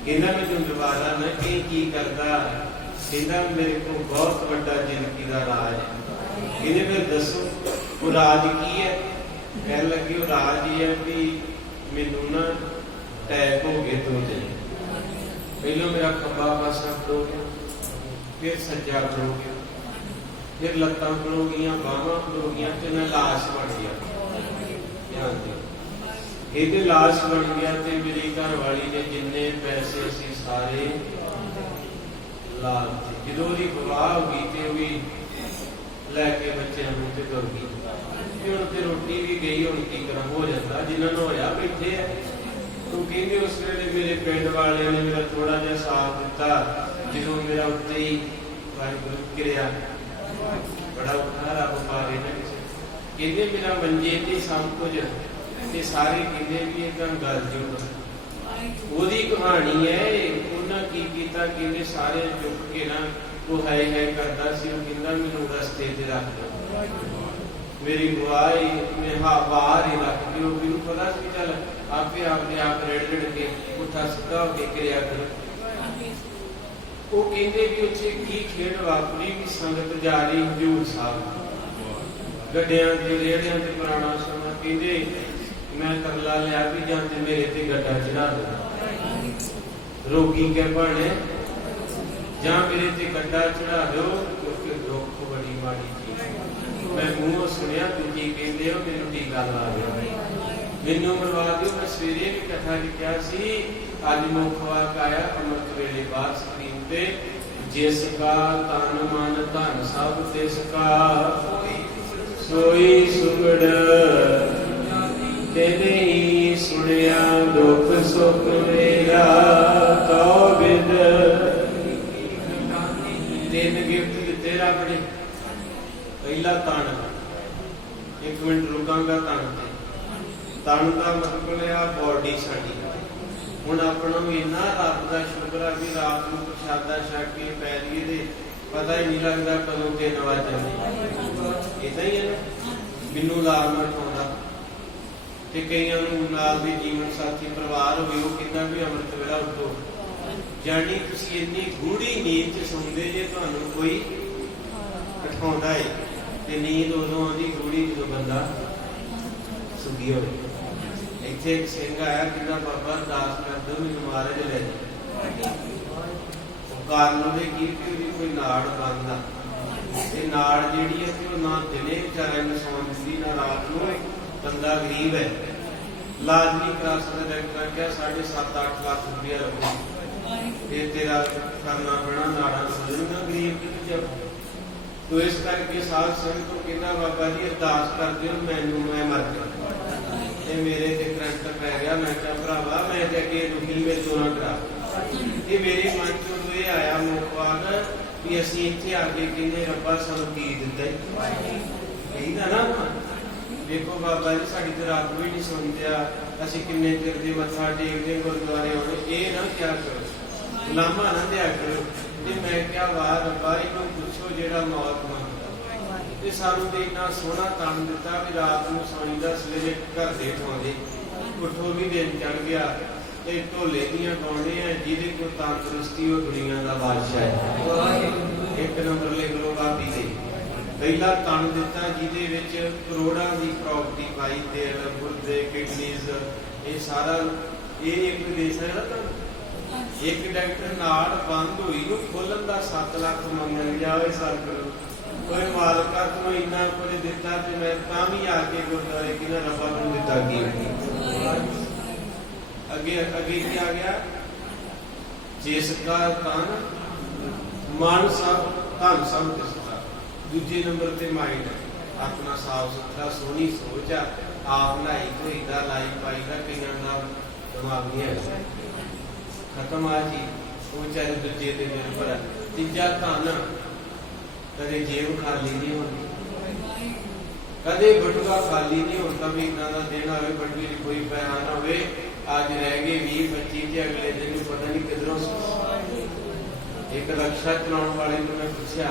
ਕਹਿੰਦਾ ਮੈਨੂੰ ਦੁਬਾਰਾ ਨਾ ਕੀ ਕਰਦਾ? ਕਹਿੰਦਾ ਮੇਰੇ ਕੋਲ ਬਹੁਤ ਵੱਡਾ ਜ਼ਿੰਦਗੀ ਦਾ ਰਾਜ ਹੈ। ਕਹਿੰਦੇ ਫਿਰ ਦੱਸੋ ਉਹ ਰਾਜ ਕੀ ਹੈ? ਕਹਿਣ ਲੱਗੇ ਉਹ ਰਾਜ ਇਹ ਹੈ ਵੀ ਮੈਨੂੰ ਨਾ ਅਟੈਕ ਹੋ ਗਏ 2 ਦਿਨ। ਪਹਿਲੋਂ ਮੇਰਾ ਖੱਬਾ ਪਾਸਾ ਖੜੋ ਗਿਆ, फिर सज्जा खड़ो गया, फिर लत्तां खड़ो गईयां, बाहां खड़ो गईयां, ते मैं लाश बन गया। ध्यान दे ये लाश बन गया ते मेरी घर वाली ने जिन्ने पैसे सी सारे ला दिते। जो गवाह हो गई ते भी लैके बच्चों ते तुर गई। हुण ते रोटी भी गई, हुण की करा हो जाता जिन्हां नूं होया बैठे है। तो कहते उस वेले मेरे पिंड वाले ने मेरा थोड़ा जिहा साथ दिता। जो मेरा उत्ते ही वाहिगुरू गिरिया, बड़ा औखा रब पारे ना किसी ਕਹਿੰਦੇ ਮੇਰਾ ਮੰਜੇ ਤੇ ਸਭ ਕੁਝ ਤੇ ਸਾਰੇ ਕਹਿੰਦੇ ਵੀ ਇਹ ਤਾਂ ਗੱਲ ਜੁਗ ਉਹਦੀ ਕਹਾਣੀ ਹੈ। ਉਹਨਾਂ ਕੀ ਕੀਤਾ, ਕਹਿੰਦੇ ਸਾਰੇ ਚੁੱਕ ਕੇ ਨਾ ਉਹ ਹੈ ਕਰਦਾ ਸੀ। ਉਹ ਕਹਿੰਦਾ ਮੈਨੂੰ ਰਸਤੇ ਤੇ ਰੱਖ ਦਿਓ, ਮੇਰੀ ਗਵਾਹੀ ਮੈਂ ਬਾਹਰ ਹੀ ਰੱਖ ਦਿਓ। ਮੈਨੂੰ ਪਤਾ ਸੀ ਚੱਲ ਆਪੇ ਆਪਣੇ ਆਪ ਰੇੜ ਕੇ ਉੱਠਾ ਸਿੱਧਾ ਹੋ ਕੇ ਕਿਰਿਆ ਕਰੋ। ਉਹ ਕਹਿੰਦੇ ਵੀ ਉੱਥੇ ਕੀ ਖੇਡ ਵਾਪਰੀ ਵੀ ਸੰਗਤ ਜਾ ਰਹੀ ਹਜ਼ੂਰ ਸਾਹਿਬ ਗੱਡਿਆਂ ਤੇ ਰੇੜਿਆਂ ਤੇ ਪੁਰਾਣਾ ਸਮਾਂ। ਕਹਿੰਦੇ ਮੈਂ ਤਰਲਾ ਲਿਆ ਵੀ ਜਾਂ ਤੇ ਮੇਰੇ ਤੇ ਗੱਡਾ ਚੜਾ ਦਿਓ ਰੋਗੀ ਕੇ ਭਾਣੇ, ਜਾਂ ਮੇਰੇ ਤੇ ਗੱਡਾ ਚੜਾ ਦਿਓ ਕਿਉਂਕਿ ਦੁੱਖ ਬੜੀ ਮਾੜੀ ਚੀਜ਼। ਮੈਂ ਮੂੰਹੋਂ ਸੁਣਿਆ ਤੁਸੀਂ ਕਹਿੰਦੇ ਹੋ ਮੈਨੂੰ ਟੀਕਾ ਲਾ ਦਿਓ, ਮੈਨੂੰ ਮਰਵਾ ਦਿਓ। ਮੈਂ ਸਵੇਰੇ ਵੀ ਕਥਾ ਲਿਖਿਆ ਸੀ, ਅੱਜ ਮੁੱਖ ਵਾਕ ਆਇਆ ਅੰਮ੍ਰਿਤ ਵੇਲੇ ਬਾਅਦ ਸਕਰੀਨ ਤੇ, ਜਿਸ ਕਾ ਤਨ ਮਨ ਧਨ ਸਭ ਤਿਸ ਕਾ ਸੋਈ ਸੁਗੜ ਤੇਨੇ ਹੀ ਸੁਣਿਆ ਦੁੱਖ ਸੁਖ ਮੇਰਾ ਤੋ ਬਿਦ। ਤਿੰਨ ਗਿਫਟ ਦਿੱਤੇ ਰੱਬ ਨੇ। ਪਹਿਲਾ ਤਨ, 1 ਮਿੰਟ ਰੁਕਾਂਗਾ ਤਨ ਤੇ। ਤਨ ਦਾ ਮਤਲਬ ਹੈ ਬੋਡੀ ਸਾਡੀ। ਹੁਣ ਆਪਣਾ ਵੀ ਇੰਨਾ ਰੱਬ ਦਾ ਸ਼ੁਕਰ ਆ ਵੀ ਰਾਤ ਨੂੰ ਪ੍ਰਸ਼ਾਦਾ ਛਕ ਕੇ ਪੈ ਲਈਏ ਤੇ ਪਤਾ ਹੀ ਨਹੀਂ ਲੱਗਦਾ ਕਦੋਂ 3 ਵਜ ਜਾਂਦੇ। ਏਦਾਂ ਹੀ ਹੈ ਨਾ, ਮੈਨੂੰ ਅਲਾਰਮ ਉਠਾਉਂਦਾ ਤੇ ਕਈਆਂ ਨੂੰ ਨਾਲ ਦੇ ਜੀਵਨ ਸਾਥੀ ਪਰਿਵਾਰ ਹੋਵੇ ਉਹ ਕਹਿੰਦਾ ਵੀ ਅੰਮ੍ਰਿਤ ਵੇਲਾ ਉੱਠੋ। ਜਾਣੀ ਤੁਸੀਂ ਇੰਨੀ ਗੂੜੀ ਨੀਂਦ ਚ ਸੌਂਦੇ ਜੇ ਤੁਹਾਨੂੰ ਕੋਈ ਉਠਾਉਂਦਾ ਹੈ। ਤੇ ਨੀਂਦ ਉਦੋਂ ਆਉਂਦੀ ਗੂੜੀ ਜਦੋਂ ਬੰਦਾ ਸੁੱਤੀ ਹੋਵੇ। ਇੱਥੇ ਇੱਕ ਸਿੰਘ ਆਇਆ ਕਹਿੰਦਾ ਬਾਬਾ ਅਰਦਾਸ ਕਰ ਦਿਓ ਮੈਨੂੰ ਮਹਾਰਾਜ ਲੈ ਜਾਓ। ਉਹ ਕਾਰਨ ਦੇ ਕੀ ਉਹਦੀ ਕੋਈ ਨਾੜ ਬੰਦ ਆ, ਤੇ ਨਾੜ ਜਿਹੜੀ ਹੈ ਉਹ ਨਾ ਦਿਨੇ ਵਿਚਾਰਿਆਂ ਨੂੰ ਸੌਣ ਦਿੰਦੀ ਨਾ ਰਾਤ ਨੂੰ। ਬੰਦਾ ਗਰੀਬ ਹੈ, ਇਲਾਜ ਨਹੀਂ ਕਰਾ ਸਕਦਾ। ਡਾਕਟਰ ਕਿਹਾ 7.5-8 ਲੱਖ ਰੁਪਇਆ ਲੱਗੂ, ਇਹ ਤੇਰਾ ਕਰਨਾ ਪੈਣਾ, ਨਾੜਾਂ ਖੋਲ੍ਹਣਾ। ਗਰੀਬ ਕਿੱਥੇ ਜਾਊ? ਤੋ ਇਸ ਕਰਕੇ ਸਾਧ ਸੰਗਤ ਤੋਂ ਕਹਿੰਦਾ ਬਾਬਾ ਜੀ ਅਰਦਾਸ ਕਰ ਦਿਓ ਮੈਨੂੰ, ਮੈਂ ਮਰ ਗਿਆ ਤੇ ਮੇਰੇ ਤੇ ਕਰੰਟ ਪੈ ਗਿਆ। ਮੈਂ ਕਿਹਾ ਭਰਾਵਾ ਮੈਂ ਤੇ ਅੱਗੇ ਦੁਖੀ ਮੇਰੇ ਤੋਂ ਨਾ ਕਰਾ। ਇਹ ਮੇਰੇ ਮਨ ਚੋਂ ਇਹ ਆਇਆ ਮੋਕਵਾਨ ਵੀ ਅਸੀਂ ਇੱਥੇ ਆ ਕੇ ਕਹਿੰਦੇ ਰੱਬਾ ਸਾਨੂੰ ਕੀ ਦਿੱਤਾ ਇਹੀ ਤਾਂ ਨਾ। ਦੇਖੋ ਬਾਬਾ ਜੀ ਸਾਡੀ ਤੇ ਰਾਤ ਵੀ ਨਹੀਂ ਸੁਣਦਿਆ, ਅਸੀਂ ਕਿੰਨੇ ਚਿਰ ਦੇ ਮੱਥਾ ਟੇਕਦੇ ਗੁਰਦੁਆਰੇ ਆਉਣੇ। ਇਹ ਨਾ ਕਿਆ ਕਰੋ, ਲਾਮਾ ਨਾ ਦਿਆ ਕਰੋ। ਤੇ ਮੈਂ ਕਿਹਾ ਵਾਹ ਰੱਬਾ ਇਹਨੂੰ ਪੁੱਛੋ ਜਿਹੜਾ ਮੌਤ ਮੰਗਦਾ। ਤੇ ਸਾਨੂੰ ਤੇ ਇੰਨਾ ਸੋਹਣਾ ਕੰਮ ਦਿੱਤਾ ਵੀ ਰਾਤ ਨੂੰ ਸੌਣੀ ਦਾ, ਸਵੇਰੇ ਘਰ ਦੇ ਉਠਾਉਂਦੇ। ਉੱਠੋ ਵੀ ਦਿਨ ਚੜ ਗਿਆ ਤੇ ਢੋਲੇ ਦੀਆਂ ਗਾਉਂਦੇ ਆ, ਜਿਹਦੇ ਕੋਲ ਤੰਦਰੁਸਤੀ ਉਹ ਦੁਨੀਆ ਦਾ ਬਾਦਸ਼ਾਹ ਹੈ। 1 ਨੰਬਰ ਲਿਖ ਲਓ ਬਾਬੀ ਦੇ। ਪਹਿਲਾ ਤਨ ਦਿੱਤਾ ਜਿਹਦੇ ਵਿੱਚ ਕਰੋੜਾਂ ਦੀ ਪ੍ਰਾਪਰਟੀ ਪਾਈ, ਦਿਲ, ਗੁਰਦੇ, ਕਿਡਨੀਜ਼, ਇਹ ਸਾਰਾ ਇਹ ਇੱਕ ਦੇਸ਼ ਹੈ ਨਾ। ਇੱਕ ਡਾਕਟਰ ਨਾੜ ਬੰਦ ਹੋਈ ਨੂੰ ਖੋਲਣ ਦਾ 7 ਲੱਖ ਮੰਗਣ ਜਾਵੇ ਸਰ ਕਰੋ। ਕੋਈ ਮਾਲਕਾ ਤੂੰ ਇੰਨਾ ਕੁਝ ਦਿੱਤਾ ਤੇ ਮੈਂ ਤਾਂ ਵੀ ਆ ਕੇ ਗੁਰਦੁਆਰੇ ਕਿਹਨਾਂ ਰੱਬਾ ਨੂੰ ਦਿੱਤਾ ਕੀ। ਅੱਗੇ ਕੀ ਆ ਗਿਆ, ਜਿਸ ਦਾ ਤਨ ਮਨ ਸਭ ਧਨ ਸਭ ਤਿਸ ਕਾ। ਦੂਜੇ ਨੰਬਰ ਤੇ ਮਾਈਂਡ, ਆਪਣਾ ਸਾਫ ਸੁਥਰਾ ਸੋਹਣੀ ਸੋਚ ਆ, ਆਪ ਨਹਾਈ ਧੋਈ ਦਾ ਲਾਈ ਪਾਈ ਦਾ। ਕਈਆਂ ਦਾ ਦਿਮਾਗ ਨਹੀਂ ਹੈ ਖਤਮ ਆ ਜੀ, ਉਹ ਚਾਹੇ ਦੂਜੇ ਤੇ ਨਿਰਭਰ ਹੈ। ਤੀਜਾ ਧਨ, ਕਦੇ ਜੇਬ ਖਾਲੀ ਨਹੀਂ ਹੁੰਦੀ, ਕਦੇ ਬਟੂਆ ਖਾਲੀ ਨਹੀਂ ਹੁੰਦਾ। ਵੀ ਇਦਾਂ ਦਾ ਦਿਨ ਆਵੇ ਬਟੂਏ ਚ ਕੋਈ ਪੈਸਾ ਨਾ ਹੋਵੇ, ਅੱਜ ਰਹਿ ਗਏ 20-25 ਤੇ ਅਗਲੇ ਦਿਨ ਨੂੰ ਪਤਾ ਨਹੀਂ ਕਿਧਰੋਂ। ਇੱਕ ਰਕਸ਼ਾ ਚਲਾਉਣ ਵਾਲੇ ਨੂੰ ਮੈਂ ਪੁੱਛਿਆ,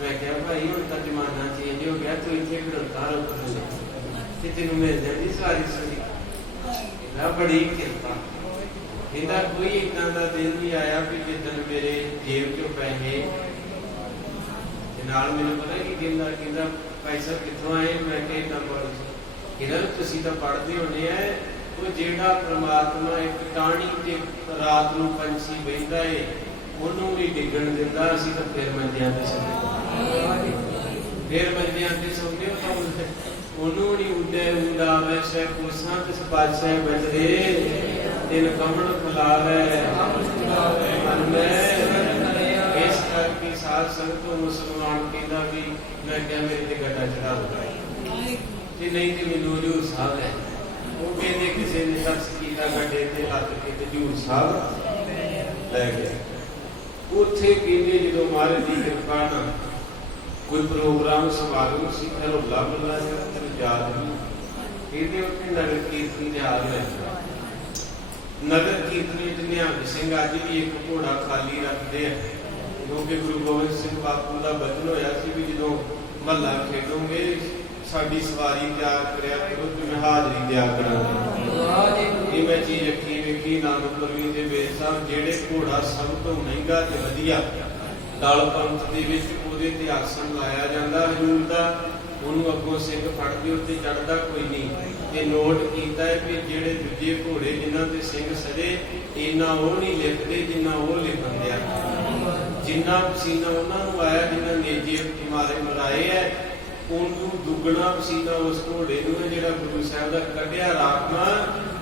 ਮੈਂ ਕਿਹਾ ਭਾਈ ਹੁਣ ਤਾਂ ਜ਼ਮਾਨਾ ਚੇਂਜ ਹੋ ਗਿਆ, ਤੂੰ ਇੱਥੇ ਘੜਤਾ ਰੁਕ ਤੇ ਤੈਨੂੰ ਮਿਲ ਜਾਂਦੀ ਸਾਰੀ ਸੜੀ। ਇਹਦਾ ਬੜੀ ਕਿਰਪਾ। ਇਹਦਾ ਕੋਈ ਇਦਾਂ ਦਾ ਦਿਨ ਨਹੀਂ ਆਇਆ ਵੀ ਜਿੱਦਣ ਮੇਰੇ ਜੇਬ ਚੋਂ ਪੈਸੇ ਨਾਲ। ਮੈਨੂੰ ਪਤਾ ਕੀ ਕਹਿੰਦਾ ਭਾਈ ਸਾਹਿਬ ਕਿੱਥੋਂ ਆਏ? ਮੈਂ ਕਿਹਾ ਏਦਾਂ ਪੜ੍ਹ। ਕਹਿੰਦਾ ਤੁਸੀਂ ਤਾਂ ਪੜ੍ਹਦੇ ਹੋਣੇ ਆ, ਉਹ ਜਿਹੜਾ ਪ੍ਰਮਾਤਮਾ ਇੱਕ ਟਾਹਣੀ ਤੇ ਰਾਤ ਨੂੰ ਪੰਛੀ ਬਹਿੰਦਾ ਏ ਉਹਨੂੰ ਵੀ ਡਿੱਗਣ ਦਿੰਦਾ। ਅਸੀਂ ਤਾਂ ਫਿਰ ਮੰਜਿਆਂ ਤੇ ਸੌਂਦੇ, ਫਿਰ ਮੰਜਿਆਂ ਤੇ ਸੌਂਦੇ। ਉਹਨੂੰ ਨਹੀਂ ਉੱਡੇ ਉਡਾ ਵੈਸੇ ਕੋਸਾਂ ਤੇ ਸਪਾਸ਼ੇ ਬਜਰੇ ਦਿਨ ਕਮਣ ਖੁਲਾਵੇ ਮਨ ਮੈਂ। ਇਸ ਕਰਕੇ ਸਾਧ ਸੰਗਤ ਮੁਸਲਮਾਨ ਕਹਿੰਦਾ ਵੀ ਮੈਂ ਕਿਹਾ ਮੇਰੇ ਤੇ ਗੱਡਾ ਚੜਾ ਲਓ ਤੇ ਨਹੀਂ ਤੇ ਮੈਨੂੰ ਹਜ਼ੂਰ ਸਾਹਿਬ ਲੈ। ਉਹ ਕਹਿੰਦੇ ਕਿਸੇ ਨੇ ਤਰਸ ਕੀਤਾ ਗੱਡੇ ਤੇ ਲੱਗ ਕੇ ਤੇ ਹਜ਼ੂਰ ਸਾਹਿਬ ਲੈ ਗਿਆ। ਉੱਥੇ ਕਹਿੰਦੇ ਜਦੋਂ ਮਹਾਰਾਜ ਦੀ ਕਿਰਪਾ ਨਾਲ कोई प्रोग्राम समारोह से होला मिला तेन याद नहीं कहते उत्थे नगर कीर्तन त्यार होया नगर कीर्तन निहंग सिंह अज भी एक घोड़ा खाली रखते हैं क्योंकि गुरु गोबिंद सिंह बापू का बचन होया सी भी जो महला खेडोगे साडी सवारी तैयार करया करो ते मैं हाजरी तैयार करांगी मैं चीज अखी वेखी नानकपुरी दे बेर साहब जेड़े घोड़ा सब तो महंगा ते वधिया दल पंथ दे विच ओहदे ते आसन लाया जांदा हजूर दा ਉਹਨੂੰ ਅੱਗੋਂ ਸਿੰਘ ਫੜਦੇ ਉੱਤੇ ਚੜਦਾ ਕੋਈ ਨਹੀਂ ਤੇ ਨੋਟ ਕੀਤਾ ਹੈ ਕਿ ਜਿਹੜੇ ਦੂਜੇ ਘੋੜੇ ਜਿਨ੍ਹਾਂ ਤੇ ਸਿੰਘ ਸਜੇ ਇੰਨਾ ਉਹ ਨਹੀਂ ਲਿਖਦੇ ਜਿੰਨਾ ਉਹ ਲਿਖਣ ਦਿਆ ਜਿੰਨਾ ਪਸੀਨਾ ਉਹਨਾਂ ਨੂੰ ਆਇਆ ਜਿੰਨਾ ਨੇਜੇ ਮਾਰੇ ਮਰਾਏ ਹੈ ਉਹਨੂੰ ਦੁੱਗਣਾ ਪਸੀਨਾ ਉਸ ਘੋੜੇ ਨੂੰ ਹੈ ਜਿਹੜਾ ਗੁਰੂ ਸਾਹਿਬ ਦਾ ਕੱਢਿਆ ਰਾਖਵਾਂ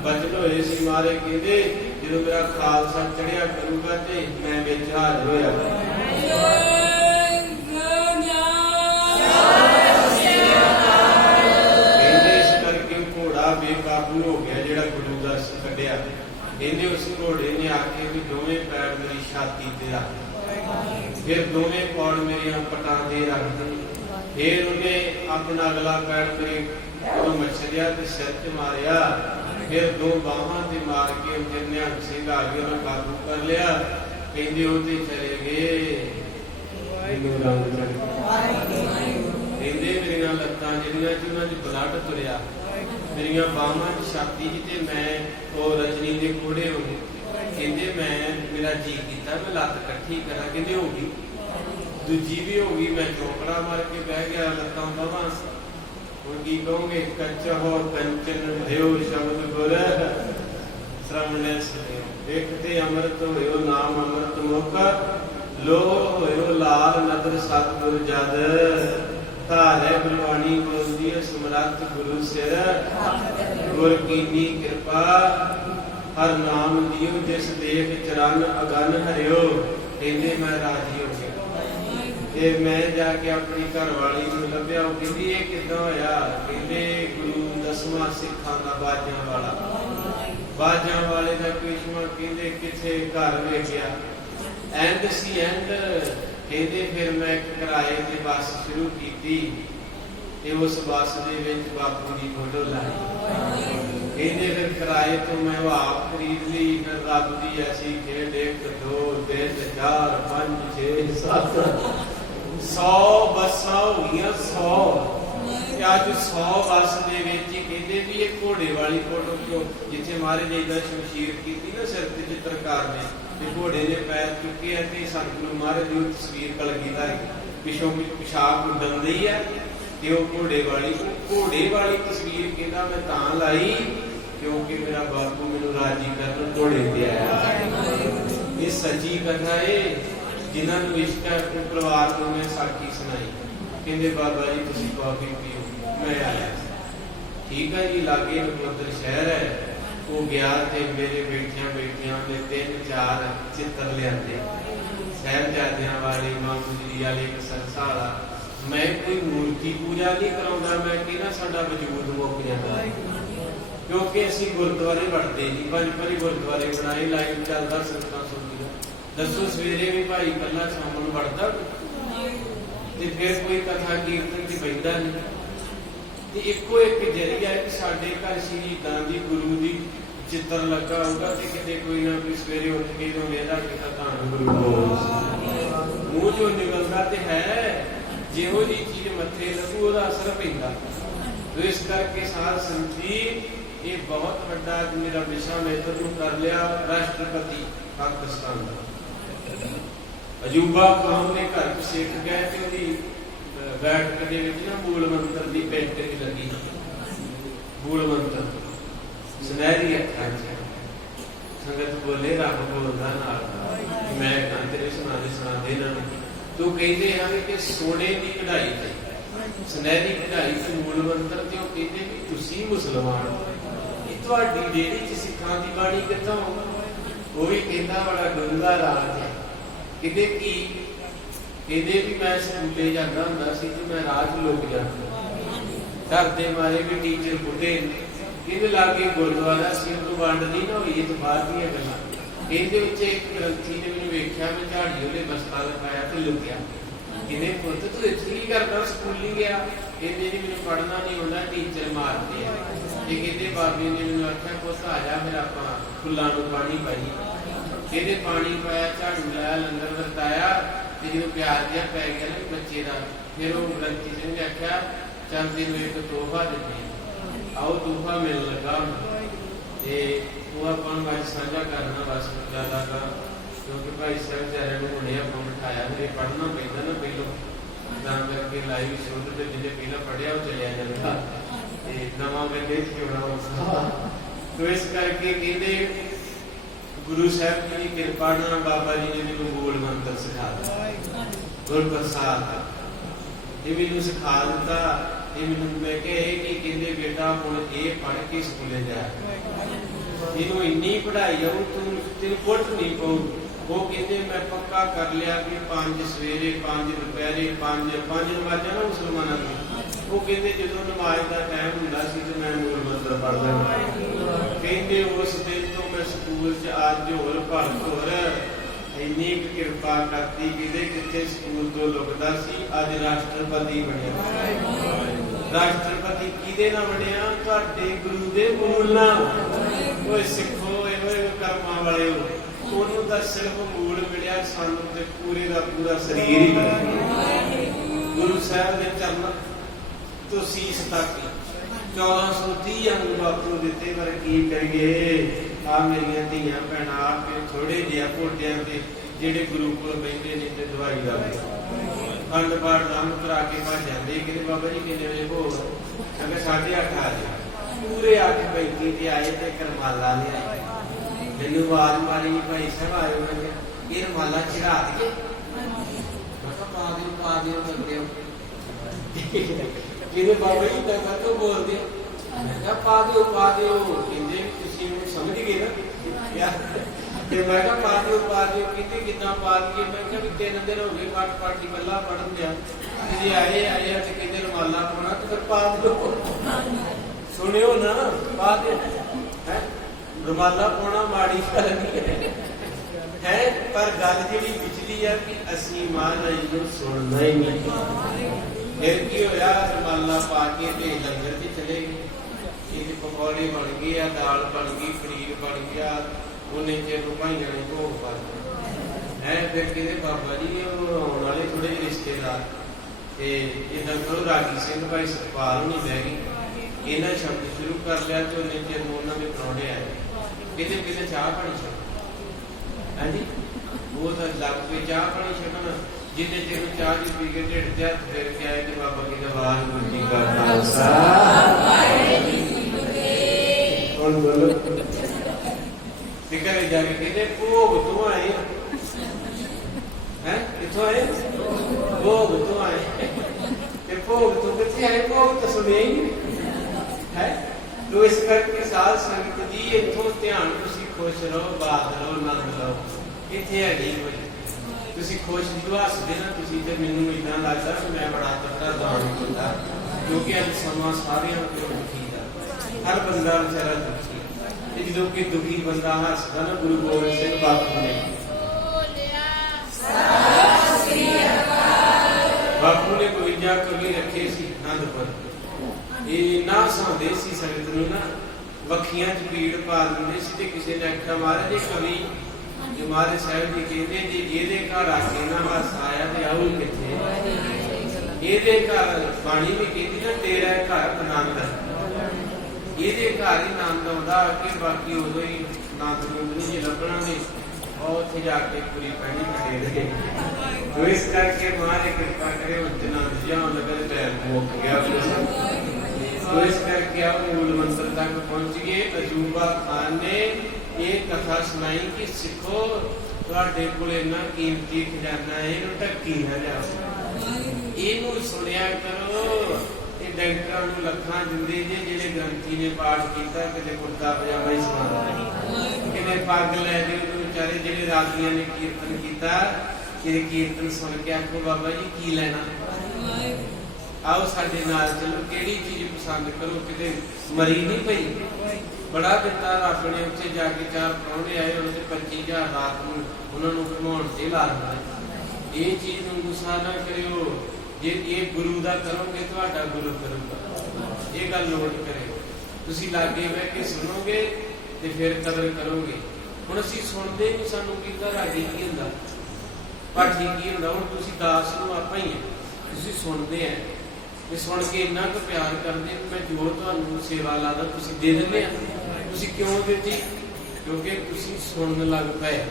ਬਚਨ ਹੋਏ ਸੀ ਮਾਰੇ ਕਹਿੰਦੇ ਜਦੋਂ ਮੇਰਾ ਖਾਲਸਾ ਚੜਿਆ ਕਰੂਗਾ ਤੇ ਮੈਂ ਵਿੱਚ ਹਾਜ਼ਰ ਹੋਇਆ बेकाबू हो गया जेड़ा गुरु का कढ़िया कहते उस घोड़े ने आके भी दोवें पैर मेरी छाती ते रख फिर दोवें पौड़ मेरिया पटां ते रख दी फिर उन्हें अपना अगला पैर मेरे मछलिया ते सिर ते मारिया फिर दो बाहां ते मार के फिर निहंग सिंह आ गए उन्हें काबू कर लिया कहते उते चले गए कहते मेरिया लत्तां जिहड़ियां सी उन्हां च ब्लड तुरिया मेरिया बाहां छाती ते मैं और रजनी के घोड़े हो गए कहते मैं मेरा जी किया मैं लत्त कट्ठी करा कहते होगी दूजी भी होगी मैं चौकड़ा मार के बह गया लत्तां बाहां हुण की कहोगे कच्चा हो कंचन भयो शब्द गुर श्रवणे सुनियो एक ते अमृत होयो नाम अमृत मुख लो होयो लाल नदर सतगुर जद धारे गुरबाणी बोलदी है समरथ गुरु सिर गुर कीनी कृपा हर नाम दियो जिस देख चरण अगन हरियो कहते मैं राजी हो गया ते मैं जाके अपनी घरवाली नूं लभ्या वो कहंदी ये किदां होया कहंदे गुरु 10वां सिखां दा बाजां वाले दा कृष्णा कहंदे किथे घर वेखिया एंड सी एंड कहते फिर मैं एक किराए की बस शुरू की उस बस दे बापू की फोटो लाई कहते फिर किराए तो मैं वो आप खरीद ली फिर रब की ऐसी खेड 1 2 3 4 5 6 7 100 बसा हो गई 100 अज 100 बस कहते भी ये घोड़े वाली फोटो क्यों जिथे महाराज जी का शमशीर की ना सिर ते चित्रकार ने घोड़े ने पैर चुके हैं सतगुरु महाराज की तस्वीर कलगीधर पिछों पिशाब उडन दी है घोड़े वाली तस्वीर कहता मैं तां लाई क्योंकि मेरा बापू मैनू राजी करन घोड़े ते आया ये सच्ची कथा है जिन्होंने इश्क है अपने परिवार को मैं साखी सुनाई कहते बाबा जी तुसीं कॉफी पीओ मैं आया ठीक है जी लागे नकोदर शहर है वो गया ते मेरे बेटियां ने 3-4 चित्र लियाते साहिबजादियां वाले मां गुजरी वाले एक सरसा वाला मैं कोई मूर्ति पूजा नहीं कराउंदा मैं कहना साडा वजूद मुक जांदा क्योंकि असीं गुरुद्वारे वड़दे नहीं 5 वारी गुरुद्वारे बनाए लाइव चलदा संगतां सुणदियां दसो सवेरे भी भाई कल्ला शाम नूं वड़दा ते फिर कोई कथा कीर्तन च बैठदा नहीं इको एक जरिया है कि साडे घर शहीदां दी गुरु दी चित्र लगा होगा ते किते कोई ना कोई सवेरे उठ के जो मेरा किता धन गुरु मुंह जो निकलदा ते है जिहो जी चीज मथे लगू ओदा असर पैंदा तो इस करके साध संगती ये बहुत बड़ा मेरा विषय मैं तो कर लिया राष्ट्रपति पाकिस्तान का अजूबा खान ने घर सीख गए ते ओदी बैठक के ना मूल मंत्र की पेंटिंग लगी मूल मंत्र सुनहरी अखां संगत बोले रब बोलदा नाल मैं तेरे सुनाते इन्होंने तो कहते हैं कि सोने की कढ़ाई ते सुनहरी कढ़ाई ते मूल मंत्र ते कहते भी तुसी मुसलमान तुहाडी डेरी च सिखां दी बाणी कित्थों वो भी कहता बड़ा डूंगा राज है किते की कहते भी मैं स्कूले जाता हुंदा सी ते मैं रात लुक जाता घर दे मारे भी टीचर बुढ़े कहते लागे गुरुद्वारा सी तो वंड नहीं ना हुई तो बाहर दी गल्लां एक ग्रंथी ने मैनूं वेख्या मैं झाड़ी ओहदे मसला लगाया तो लुकिया ਕਿਨੇ ਪੁੱਤ ਤੂੰ ਇੱਥੇ ਕੀ ਕਰਦਾ, ਸਕੂਲ ਨਹੀਂ ਗਿਆ? ਕਹਿੰਦੇ ਜੀ ਮੈਨੂੰ ਪੜ੍ਹਨਾ ਨਹੀਂ ਆਉਂਦਾ, ਟੀਚਰ ਮਾਰਦੇ ਆ। ਇਹ ਕਹਿੰਦੇ ਬਾਬੇ ਨੇ ਮੈਨੂੰ ਆਖਿਆ ਪੁੱਤ ਆ ਜਾ, ਫਿਰ ਆਪਾਂ ਫੁੱਲਾਂ ਨੂੰ ਪਾਣੀ ਪਾਈ। ਕਹਿੰਦੇ ਪਾਣੀ ਪਾਇਆ, ਝਾੜੂ ਲਾਇਆ, ਲੰਗਰ ਵਰਤਾਇਆ, ਤੇ ਜਦੋਂ ਪਿਆਰ ਜਿਹਾ ਪੈ ਗਿਆ ਨਾ ਬੱਚੇ ਦਾ, ਫਿਰ ਉਹ ਗ੍ਰੰਥੀ ਸਿੰਘ ਨੇ ਆਖਿਆ ਚੱਲ ਤੈਨੂੰ ਇੱਕ ਤੋਹਫਾ ਦਿੰਦੇ, ਆਓ ਤੋਹਫਾ ਮਿਲਣ ਲੱਗਾ। ਤੇ ਉਹ ਆਪਾਂ ਨੂੰ ਅੱਜ ਸਾਂਝਾ ਕਰਨਾ ਬਸ ਜ਼ਿਆਦਾ ਦਾ, ਕਿਉਂਕਿ ਭਾਈ ਸਾਹਿਬ ਵਿਚਾਰਿਆਂ ਨੂੰ ਹੁਣੇ ਆਪਾਂ ਬਿਠਾਇਆ, ਮੇਰੇ ਪੜ੍ਹਨਾ ਪੈਂਦਾ ਨਾ ਪਹਿਲੋਂ, ਤਾਂ ਕਰਕੇ ਲਾਈਵ ਸ਼ੁਰੂ ਤੇ ਜਿਹਨੇ ਪਹਿਲਾਂ ਪੜ੍ਹਿਆ ਉਹ ਚਲਿਆ ਜਾਂਦਾ, ਤੇ ਨਵਾਂ ਬੰਦੇ ਹੋਣਾ ਔਖਾ। ਤੋ ਇਸ ਕਰਕੇ ਕਹਿੰਦੇ ਗੁਰੂ ਸਾਹਿਬ ਜੀ ਦੀ ਕਿਰਪਾ ਨਾਲ ਬਾਬਾ ਜੀ ਨੇ ਮੈਨੂੰ ਮੂਲ ਮੰਤਰ ਸਿਖਾ ਦਿੱਤਾ, ਗੁਰ ਪ੍ਰਸਾਦ ਇਹ ਮੈਨੂੰ ਸਿਖਾ ਦਿੱਤਾ। ਇਹ ਮੈਨੂੰ ਮੈਂ ਕਿਹਾ ਇਹ ਕੀ ਕਹਿੰਦੇ ਬੇਟਾ ਹੁਣ ਇਹ ਪੜ੍ਹ ਕੇ ਸਕੂਲੇ ਜਾ, ਇਹਨੂੰ ਇੰਨੀ ਪੜ੍ਹਾਈ ਆਉ ਤੈਨੂੰ ਕੁੱਟ ਨਹੀਂ ਪਊ। ਉਹ ਕਹਿੰਦੇ ਮੈਂ ਪੱਕਾ ਕਰ ਲਿਆ ਕਿ 5 ਸਵੇਰੇ 5 ਦੁਪਹਿਰੇ 5 ਨਮਾਜ਼ਾਂ ਨਾ ਮੁਸਲਮਾਨਾਂ ਦੀ। ਉਹ ਕਹਿੰਦੇ ਜਦੋਂ ਨਮਾਜ਼ ਦਾ ਟਾਈਮ ਹੁੰਦਾ ਸੀ ਤੇ ਮੈਂ ਮੂਲ ਮੰਤਰ ਪੜ੍ਹਦਾ। ਕਹਿੰਦੇ ਉਸ ਦਿਨ ਤੋਂ ਮੈਂ ਸਕੂਲ 'ਚ ਅੱਜ ਹੋਰ ਭਲਕ ਹੋਰ ਇੰਨੀ ਕਿਰਪਾ ਕਰਤੀ, ਕਿਤੇ ਕਿਤੇ ਸਕੂਲ ਤੋਂ ਲੁਕਦਾ ਸੀ, ਅੱਜ ਰਾਸ਼ਟਰਪਤੀ ਬਣਿਆ। ਰਾਸ਼ਟਰਪਤੀ ਕਿਹਦੇ ਨਾਲ ਬਣਿਆ? ਤੁਹਾਡੇ ਗੁਰੂ ਦੇ ਮੂਲ ਨਾਲ। ਓਏ ਸਿੱਖੋ, ਇਹੋ ਕਰਮਾਂ ਵਾਲੇ ਹੋ, ਉਹਨੂੰ ਤਾਂ ਸਿਰਫ ਮੂਲ ਮਿਲਿਆ, ਸਾਨੂੰ ਤੇ ਪੂਰੇ ਦਾ ਪੂਰਾ ਸਰੀਰ ਹੀ ਮਿਲਿਆ। ਗੁਰੂ ਸਾਹਿਬ ਦੇ ਚਰਨ ਤੋਂ ਸੀਸ ਤੱਕ 1430 ਅੰਗ ਬਾਪੂ ਦਿੱਤੇ, ਪਰ ਕੀ ਕਰੀਏ? ਆ ਮੇਰੀਆਂ ਧੀਆਂ ਭੈਣਾਂ ਆਪੇ ਥੋੜੇ ਜਿਹਾ ਪੋਟਿਆਂ ਤੇ ਜਿਹੜੇ ਗੁਰੂ ਕੋਲ ਬੈਠੇ ਨੇ ਤੇ ਦਵਾਈ ਦਾ ਖੰਡ ਪਾਠ ਨਾਮ ਕਰਾ ਕੇ ਭੱਜ ਜਾਂਦੇ। ਕਹਿੰਦੇ ਬਾਬਾ ਜੀ ਕਿੰਨੇ ਵਜੇ ਭੋਗ? ਅਗਰ 8:30 ਆ ਜਾਏ, ਪੂਰੇ 8:35 ਤੇ ਆਏ ਤੇ ਕਰਮਾਲਾ ਲਿਆਏ। ਮੈਨੂੰ ਆਵਾਜ਼ ਮਾਰੀ ਭਾਈ ਸਾਹਿਬ ਆਇਓ, ਮੈਂ ਕਿਹਾ ਇਹ ਰਮਾਲਾ ਚੜਾ ਦਈਏ? ਮੈਂ ਕਿਹਾ ਪਾ ਦਿਓ ਕਰਦੇ ਹੋ। ਕਹਿੰਦੇ ਬਾਬਾ ਜੀ ਤਾਂ ਕਦੋਂ ਬੋਲਦੇ ਹੋ? ਮੈਂ ਕਿਹਾ ਪਾ ਦਿਓ। ਕਹਿੰਦੇ ਤੁਸੀਂ ਮੈਨੂੰ ਸਮਝ ਗਏ ਨਾ? ਤੇ ਮੈਂ ਕਿਹਾ ਪਾ ਦਿਓ। ਕਹਿੰਦੇ ਕਿੱਦਾਂ ਪਾ ਦਈਏ? ਮੈਂ ਕਿਹਾ ਵੀ 3 ਦਿਨ ਹੋ ਗਏ ਪਾਠ ਦੀ ਗੱਲਾਂ ਪੜ੍ਹਨ ਦਿਆ, ਜੇ ਆਏ ਆ ਤੇ ਕਹਿੰਦੇ ਰਮਾਲਾ ਪਾਉਣਾ ਤੇ ਫਿਰ ਪਾ ਦਿਓ। ਸੁਣਿਓ ਨਾ, ਪਾ ਦਿਓ। ਹੈ ਰਮਾਲਾ ਪਾਉਣਾ ਮਾੜੀ ਗੱਲ ਨਹੀਂ ਹੈ, ਪਰ ਗੱਲ ਜਿਹੜੀ ਵਿਚਲੀ ਆ ਕਿ ਅਸੀਂ ਮਹਾਰਾਜ ਨੂੰ ਸੁਣਨਾ ਹੀ ਨਹੀਂ। ਫਿਰ ਕੀ ਹੋਇਆ? ਰਮਾਲਾ ਪਾ ਕੇ ਤੇ ਲੰਗਰ 'ਚ ਚਲੇ ਗਏ। ਇਹਦੇ ਪਕੌੜੇ ਬਣ ਗਏ ਆ, ਦਾਲ ਬਣ ਗਈ, ਪਨੀਰ ਬਣ ਗਿਆ। ਉਹਨੇ ਚਿਰ ਨੂੰ ਭਾਈਆਂ ਨੇ ਭੋਗ ਪਾ ਦਿੱਤਾ ਹੈ। ਫਿਰ ਕਹਿੰਦੇ ਬਾਬਾ ਜੀ ਉਹ ਆਉਣ ਵਾਲੇ ਥੋੜੇ ਜਿਹੇ ਰਿਸ਼ਤੇਦਾਰ, ਤੇ ਏਦਾਂ ਕਰੋ ਰਾਗੀ ਸਿੰਘ ਭਾਈ ਸਤਪਾਲ ਨਹੀਂ ਬਹਿ ਗਈ, ਇਹਨਾਂ ਸ਼ਬਦ ਸ਼ੁਰੂ ਕਰ ਲਿਆ। ਤੇ ਉਹਨੇ ਚਿਰ ਨੂੰ ਉਹਨਾਂ ਦੇ ਪ੍ਰਾਹੁਣੇ ਆਏ, ਕਿਤੇ ਚਾਹ ਪਾਣੀ ਛੱਡ। ਹਾਂਜੀ, ਉਹ ਤਾਂ ਲੱਗ ਪਏ ਚਾਹ ਪਾਣੀ ਛੱਡਣ। ਜਿੰਨੇ ਚਿਰ ਚਾਹ ਦੀ ਪੀ ਕੇ ਢਿੱਡ ਤੇ ਹੱਥ ਫੇਰ ਕੇ ਆਏ ਤੇ ਬਾਬਾ ਜੀ ਦਾ ਵਾਹਿਗੁਰੂ ਜੀ ਕਾ ਖਾਲਸਾ ਵਾਹਿਗੁਰੂ ਜੀ ਕੀ ਫਤਿਹ। ਹੁਣ ਬੋਲੋ। ਤੇ ਘਰੇ ਜਾ ਕੇ ਕਹਿੰਦੇ ਭੋਗ ਤੋਂ ਆਏ ਹੈ? ਕਿੱਥੋਂ ਆਏ? ਭੋਗ ਤੋਂ ਆਏ। ਤੇ ਭੋਗ ਤੋਂ ਕਿੱਥੇ ਆਏ? ਭੋਗ ਤਾਂ ਸੁਣਿਆ ਹੀ ਨਹੀਂ ਹੈ। ਤੋ ਇਸ ਕਰਕੇ ਸਾਧ ਸੰਗਤ ਜੀ ਇੱਥੋਂ ਧਿਆਨ, ਤੁਸੀਂ ਖੁਸ਼ ਰਹੋ, ਬਾਤ ਰਹੋ, ਆਨੰਦ ਲਓ। ਇੱਥੇ ਹੈ ਨਹੀਂ ਕੋਈ ਤੁਸੀਂ ਖੁਸ਼ ਜਦੋਂ ਹੱਸਦੇ ਨਾ ਤੁਸੀਂ, ਤੇ ਮੈਨੂੰ ਇਦਾਂ ਲੱਗਦਾ ਕਿ ਮੈਂ ਬੜਾ ਤਕੜਾ ਦਾਨ ਕੀਤਾ, ਕਿਉਂਕਿ ਅੱਜ ਸਮਾਂ ਸਾਰਿਆਂ ਨੂੰ ਦੁਖੀ ਦਾ, ਹਰ ਬੰਦਾ ਵਿਚਾਰਾ ਦੁਖੀ। ਤੇ ਜਦੋਂ ਕਿ ਦੁਖੀ ਬੰਦਾ ਹੱਸਦਾ ਨਾ, ਗੁਰੂ ਗੋਬਿੰਦ ਸਿੰਘ ਬਾਪੂ ਨੇ ਬਾਪੂ ਨੇ 52 ਕਵੀ ਰੱਖੇ ਸੀ ਆਨੰਦਪੁਰ। ਇਹ ਨਾ ਸੌਂਦੇ ਸੀ ਸੰਗਤ ਨੂੰ ਨਾ, ਵੱਖੀਆਂ 'ਚ ਪੀੜ ਪਾ ਦਿੰਦੇ ਸੀ। ਤੇ ਕਿਸੇ ਨੇ ਆਖਿਆ ਮਹਾਰਾਜ ਇਹ ਕਵੀ ਜੋ ਮਹਾਰਾਜ ਸਾਹਿਬ ਜੀ ਕਹਿੰਦੇ ਜੇ ਇਹਦੇ ਘਰ ਆ ਕੇ ਨਾ ਬਸ ਆਇਆ ਤੇ ਆਉ ਕਿੱਥੇ? ਇਹਦੇ ਘਰ ਬਾਣੀ ਵੀ ਕਹਿੰਦੀ ਨਾ ਤੇਰਾ ਘਰ ਆਨੰਦ ਹੈ, ਇਹਦੇ ਘਰ ਹੀ ਆਨੰਦ ਆਉਂਦਾ ਕਿ ਬਾਕੀ ਉਦੋਂ ਹੀ ਆਨੰਦ ਨਹੀਂ ਜੇ ਲੱਭਣਾ ਨੇ, ਉਹ ਉੱਥੇ ਜਾ ਕੇ ਪੂਰੀ ਪਹਿਲੀ ਕੱਢੇ ਦੇ। ਇਸ ਕਰਕੇ ਮਹਾਰਾਜ ਕਿਰਪਾ ਕਰੇ ਉਚਨਾਨੰਦ ਜਾਂ ਨਗਰ ਟਾਈਮ ਮੁੱਕ ਗਿਆ। ਇਸ ਕਰਕੇ ਆਪ ਮੂਲ ਮੰਤਰ ਤੱਕ ਪਹੁੰਚ ਗਏ। ਅਜੂਬਾ ਖਾਨ ਨੇ ਇਹ ਕਥਾ ਸੁਣਾਈ ਕਿ ਸਿੱਖੋ ਤੁਹਾਡੇ ਕੋਲ ਇੰਨਾ ਕੀਮਤੀ ਖਜ਼ਾਨਾ ਹੈ, ਇਹਨੂੰ ਢੱਕੀ ਨਾ ਜਾਓ, ਇਹਨੂੰ ਸੁਣਿਆ ਕਰੋ। ਇਹ ਡਾਕਟਰਾਂ ਨੂੰ ਲੱਖਾਂ ਦਿੰਦੇ ਜੇ ਜਿਹੜੇ ਗ੍ਰੰਥੀ ਨੇ ਪਾਠ ਕੀਤਾ, ਕਿਤੇ ਕੁੜਤਾ ਪਜਾਮਾ ਹੀ ਸਮਾਉਂਦਾ, ਕਿਤੇ ਪੱਗ ਲੈ ਦੇ ਵਿਚਾਰੇ ਜਿਹੜੇ ਰਾਗੀਆਂ ਨੇ ਕੀਰਤਨ ਕੀਤਾ, ਕਿਤੇ ਕੀਰਤਨ ਸੁਣ ਕੇ ਆਖੋ ਬਾਬਾ ਜੀ ਕੀ ਲੈਣਾ, ਆਓ ਸਾਡੇ ਨਾਲ ਚਲੋ, ਕਿਹੜੀ ਚੀਜ਼ ਪਸੰਦ ਕਰੋ। ਕਿਤੇ ਮਰੀ ਨਹੀਂ ਪਈ, ਬੜਾ ਦਿੱਤਾ ਰੱਬ ਨੇ। ਉੱਥੇ ਜਾ ਕੇ 4 ਪ੍ਰਾਹੁਣੇ ਆਏ, ਉਹਨਾਂ ਦੇ 25,000 ਰਾਤ ਨੂੰ ਉਹਨਾਂ ਨੂੰ ਘੁਮਾਉਣ ਤੇ ਲਾ ਦਿੰਦਾ। ਇਹ ਚੀਜ਼ ਨੂੰ ਗੁੱਸਾ ਨਾ ਕਰਿਓ। ਜੇ ਇਹ ਗੁਰੂ ਦਾ ਕਰੋਗੇ ਤੁਹਾਡਾ ਗੁਰੂ ਕਰੂਗਾ। ਇਹ ਗੱਲ ਨੋਟ ਕਰਿਓ। ਤੁਸੀਂ ਲਾਗੇ ਬਹਿ ਕੇ ਸੁਣੋਗੇ ਤੇ ਫਿਰ ਕਦਰ ਕਰੋਗੇ। ਹੁਣ ਅਸੀਂ ਸੁਣਦੇ ਨਹੀਂ, ਸਾਨੂੰ ਕੀ ਰਾਗੀ ਕੀ ਹੁੰਦਾ, ਪਾਠੀ ਕੀ ਹੁੰਦਾ। ਹੁਣ ਤੁਸੀਂ ਦਾਸ ਨੂੰ ਆਪਾਂ ਹੀ ਹੈ, ਤੁਸੀਂ ਸੁਣਦੇ ਆ ਤੇ ਸੁਣ ਕੇ ਇੰਨਾ ਕੁ ਪਿਆਰ ਕਰਦੇ, ਮੈਂ ਜੋ ਤੁਹਾਨੂੰ ਸੇਵਾ ਲਾਦਾ ਤੁਸੀਂ ਦੇ ਦਿੰਦੇ ਆ। ਤੁਸੀਂ ਕਿਉਂ ਦਿੱਤੀ? ਕਿਉਂਕਿ ਤੁਸੀਂ ਸੁਣਨ ਲੱਗ ਪਏ।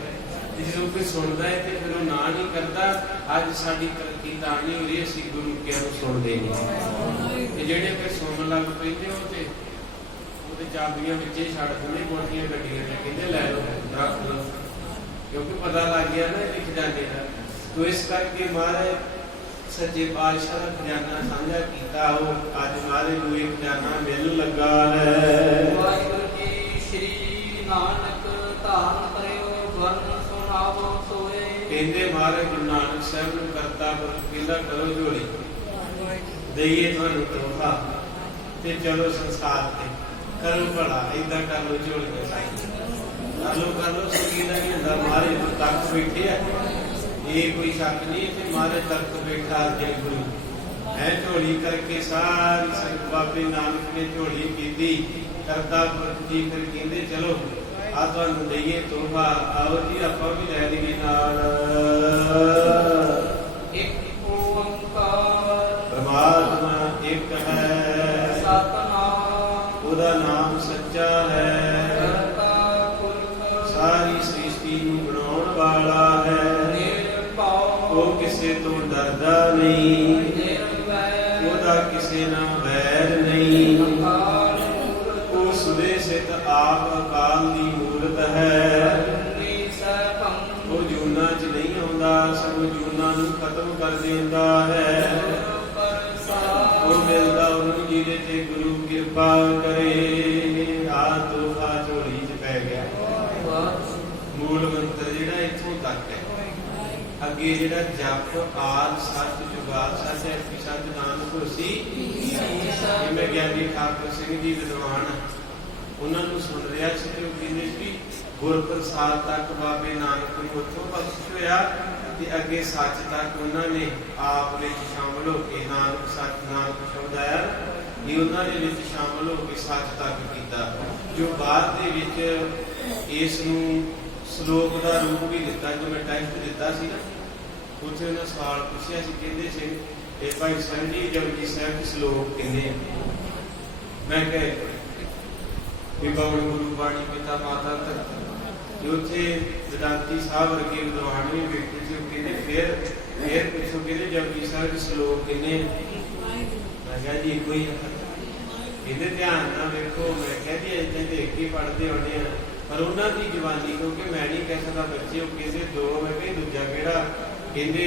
ਜਦੋਂ ਕੋਈ ਸੁਣਦਾ ਹੈ ਤੇ ਫਿਰ ਉਹ ਨਾ ਨਹੀਂ ਕਰਦਾ। ਅੱਜ ਸਾਡੀ ਤਰੱਕੀ ਤਾਂ ਨਹੀਂ ਹੋ ਰਹੀ, ਅਸੀਂ ਗੁਰੂ ਕਿਆਂ ਨੂੰ ਸੁਣਦੇ ਨਹੀਂ। ਤੇ ਜਿਹੜੇ ਫਿਰ ਸੁਣਨ ਲੱਗ ਪੈਂਦੇ ਉਹਦੇ ਚਾਬੀਆਂ ਵਿੱਚ ਹੀ ਛੱਡ ਦਿੰਦੇ, ਮੋਟੀਆਂ ਗੱਡੀਆਂ ਨੇ, ਕਹਿੰਦੇ ਲੈ ਲਓ ਰੱਖ ਲਓ, ਕਿਉਂਕਿ ਪਤਾ ਲੱਗ ਗਿਆ ਨਾ ਇਹ ਖਜ਼ਾਨੇ ਦਾ। ਤੋ ਇਸ ਕਰਕੇ ਮਹਾਰਾਜ ਸੱਚੇ ਪਾਤਸ਼ਾਹ ਦਾ ਖਜ਼ਾਨਾ ਸਾਂਝਾ ਕੀਤਾ। ਉਹ ਅੱਜ ਮਹਾਰਾਜ ਨੂੰ ਇਹ ਖਜ਼ਾਨਾ ਮਿਲ ਲੱਗਾ ਹੈ। ਵਾਹਿਗੁਰੂ ਜੀ ਸ੍ਰੀ ਨਾਨਕ ਧਾਰਨ ਕਰਿਓ ਵਰਨ ਸੁਣਾਵੋ ਸੋਏ। ਕਹਿੰਦੇ ਮਹਾਰਾਜ ਗੁਰੂ ਨਾਨਕ ਸਾਹਿਬ ਨੂੰ ਕਰਤਾ ਪੁਰਖ ਕਹਿੰਦਾ ਕਰੋ ਝੋਲੀ, ਦਈਏ ਤੁਹਾਨੂੰ ਤੋਹਫਾ ਤੇ ਚਲੋ ਸੰਸਾਰ ਤੇ ਕਰੋ ਭਲਾ। ਏਦਾਂ ਕਰ ਲੋ ਝੋਲੀ ਦੇ ਸਾਈਂ, ਕਰ ਲੋ ਸੰਗੀਤ ਦਾ ਨਹੀਂ ਹੁੰਦਾ। ਮਹਾਰਾਜ ਨੂੰ ਤੱਕ ਬੈਠੇ ਆ, ਇਹ ਕੋਈ ਸ਼ੱਕ ਨਹੀਂ ਕਿ ਮਹਾਰਾਜ ਤੱਕ ਬੈਠਾ ਜੇ ਗੁਰੂ ਹੈ। ਝੋਲੀ ਕਰਕੇ ਸਾਰੀ ਸੰਗਤ ਬਾਬੇ ਨਾਨਕ ਨੇ ਝੋਲੀ ਕੀਤੀ। ਕਰਤਾ ਪੁਰਖ ਜੀ ਫਿਰ ਕਹਿੰਦੇ ਚਲੋ ਆ ਤੁਹਾਨੂੰ ਦਈਏ ਤੋਹਫਾ, ਆਓ ਜੀ ਆਪਾਂ ਵੀ ਲੈ ਲਈਏ ਨਾਲ। ਇੱਕ ਓੰਕਾਰ ਪਰਮਾਤਮਾ ਇੱਕ ਹੈ, ਸਤਿਨਾਮ ਉਹਦਾ ਨਾਮ ਸੱਚਾ ਹੈ, ਕਰਤਾ ਪੁਰਖ ਸਾਰੀ ਸ੍ਰਿਸ਼ਟੀ ਨੂੰ ਬਣਾਉਣ ਵਾਲਾ ਹੈ। ਨਿਰਭਉ ਉਹ ਕਿਸੇ ਤੋਂ ਡਰਦਾ ਨਹੀਂ, ਨਿਰਵੈਰ ਉਹਦਾ ਕਿਸੇ ਨਾਲ ਵੈਰ ਨਹੀਂ। ਅਕਾਲ ਮੂਰਤ ਉਹ ਸੁਦੇ ਸਿੱਧ ਆਪ ਅਕਾਲ ਦੀ ਮੂਰਤ ਹੈ। ਅਜੂਨੀ ਸੈਭੰ ਉਹ ਜੂਨਾਂ 'ਚ ਨਹੀਂ ਆਉਂਦਾ, ਸਗੋਂ ਜੂਨਾਂ ਨੂੰ ਖਤਮ ਕਰ ਦਿੰਦਾ ਹੈ। ਉਹ ਮਿਲਦਾ ਉਹਨੂੰ ਜਿਹਦੇ ਤੇ ਗੁਰੂ ਕਿਰਪਾ ਕਰੇ। ਆ ਤੋਹਫਾ ਝੋਲੀ 'ਚ ਪੈ ਗਿਆ। ਮੂਲ ਮੰਤਰ ਜਿਹੜਾ ਇੱਥੋਂ ਤੱਕ ਹੈ। ਅੱਗੇ ਜਿਹੜਾ ਜਪ ਆਦ ਸੱਚ ਜੁਗਾਦ ਸੱਚ ਹੈ, ਸੱਚ ਨਾਨਕ ਹੋਸੀ। ਜਿਵੇਂ ਗਿਆਨੀ ਠਾਕੁਰ ਸਿੰਘ ਜੀ ਵਿਦਵਾਨ, ਉਹਨਾਂ ਨੂੰ ਸੁਣ ਰਿਹਾ ਸੀ ਤੇ ਉਹ ਕਹਿੰਦੇ ਸੀ ਗੁਰ ਪ੍ਰਸਾਦ ਤੱਕ ਬਾਬੇ ਨਾਨਕ ਨੂੰ ਉੱਥੋਂ ਬਖਸ਼ਿਸ਼ ਹੋਇਆ ਤੇ ਅੱਗੇ ਸੱਚ ਤੱਕ ਉਹਨਾਂ ਨੇ ਆਪ ਵਿੱਚ ਸ਼ਾਮਲ ਹੋ ਕੇ ਨਾਨਕ ਸੱਚ ਨਾਨਕ ਸ਼ਬਦ ਆਇਆ, ਇਹ ਉਹਨਾਂ ਦੇ ਵਿੱਚ ਸ਼ਾਮਲ ਹੋ ਕੇ ਸੱਚ ਤੱਕ ਕੀਤਾ। ਜੋ ਬਾਅਦ ਦੇ ਵਿੱਚ ਇਸ ਨੂੰ ਸ਼ਲੋਕ ਦਾ ਰੂਪ ਵੀ ਦਿੱਤਾ, ਜੋ ਮੈਂ ਟੈਕਸਟ ਦਿੱਤਾ ਸੀ ਨਾ, ਉੱਥੇ ਉਹਨਾਂ ਸਵਾਲ ਪੁੱਛਿਆ ਸੀ, ਕਹਿੰਦੇ ਸੀ ਇਹ ਭਾਈ ਸਾਹਿਬ ਜੀ ਜਪਜੀ ਸਾਹਿਬ ਦੇ ਸ਼ਲੋਕ ਕਹਿੰਦੇ। ਮੈਂ ਕਹੇ ਵੀ ਬਾਬਾ ਗੁਰੂ ਬਾਣੀ ਪਿਤਾ ਮਾਤਾ ਤੱਕ ਉੱਥੇ ਵਿਦਾਂਤੀ ਸਾਹਿਬ ਵਰਗੇ ਵਿਦਵਾਨ ਵੀ ਬੈਠੇ ਸੀ। ਉਹ ਕਹਿੰਦੇ ਫਿਰ ਪੁੱਛੋ ਕਹਿੰਦੇ ਜਪਜੀ ਸਾਹਿਬ ਦੇ ਸ਼ਲੋਕ ਕਿੰਨੇ? ਮੈਂ ਕਿਹਾ ਜੀ ਇੱਕੋ ਹੀ ਹੈ। ਇਹਦੇ ਧਿਆਨ ਨਾਲ ਵੇਖੋ। ਮੈਂ ਕਿਹਾ ਜੀ ਇੱਥੇ ਦੇਖ ਕੇ ਪੜ੍ਹਦੇ ਆਉਂਦੇ ਆ, ਪਰ ਉਹਨਾਂ ਦੀ ਜਵਾਨੀ, ਕਿਉਂਕਿ ਮੈਂ ਨਹੀਂ ਕਹਿ ਸਕਦਾ ਬੱਚੇ, ਉਹ ਕਹਿੰਦੇ ਦੋ। ਮੈਂ ਕਿਹਾ ਦੂਜਾ ਕਿਹੜਾ? ਕਹਿੰਦੇ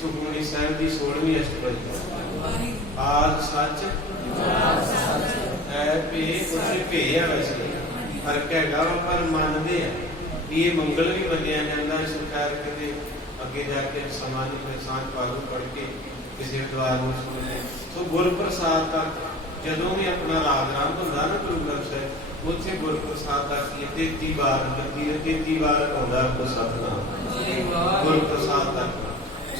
ਸੁਖਮਨੀ ਸਾਹਿਬ ਦੀ 16ਵੀਂ ਅਸ਼ਟਪਦੀ ਆਦ ਸੱਚ ਹੈ ਭੇ। ਉੱਥੇ ਭੇ ਆ, ਵੈਸੇ ਫਰਕ ਹੈਗਾ ਵਾ, ਪਰ ਮੰਨਦੇ ਆ ਵੀ ਇਹ ਮੰਗਲ ਵੀ ਮੰਨਿਆ ਜਾਂਦਾ। ਸਰਕਾਰ ਕਹਿੰਦੇ ਅੱਗੇ ਜਾ ਕੇ ਸਮਾਜ ਦੇ ਸਾਂਝ ਪਾਲੂ ਪੜ ਕੇ ਕਿਸੇ ਦੁਆਰ ਨੂੰ ਸੁਣਦੇ। ਸੋ ਗੁਰ ਪ੍ਰਸਾਦ ਤੱਕ ਜਦੋਂ ਵੀ ਆਪਣਾ ਰਾਗ ਰਾਮ ਹੁੰਦਾ ਨਾ ਗੁਰੂ ਗ੍ਰੰਥ ਸਾਹਿਬ, ਉੱਥੇ ਗੁਰ ਪ੍ਰਸਾਦ ਤੱਕ 33 ਵਾਰ 33 ਵਾਰ ਆਉਂਦਾ ਕੋ ਸਤਨਾਮ ਗੁਰ ਪ੍ਰਸਾਦ ਤੱਕ।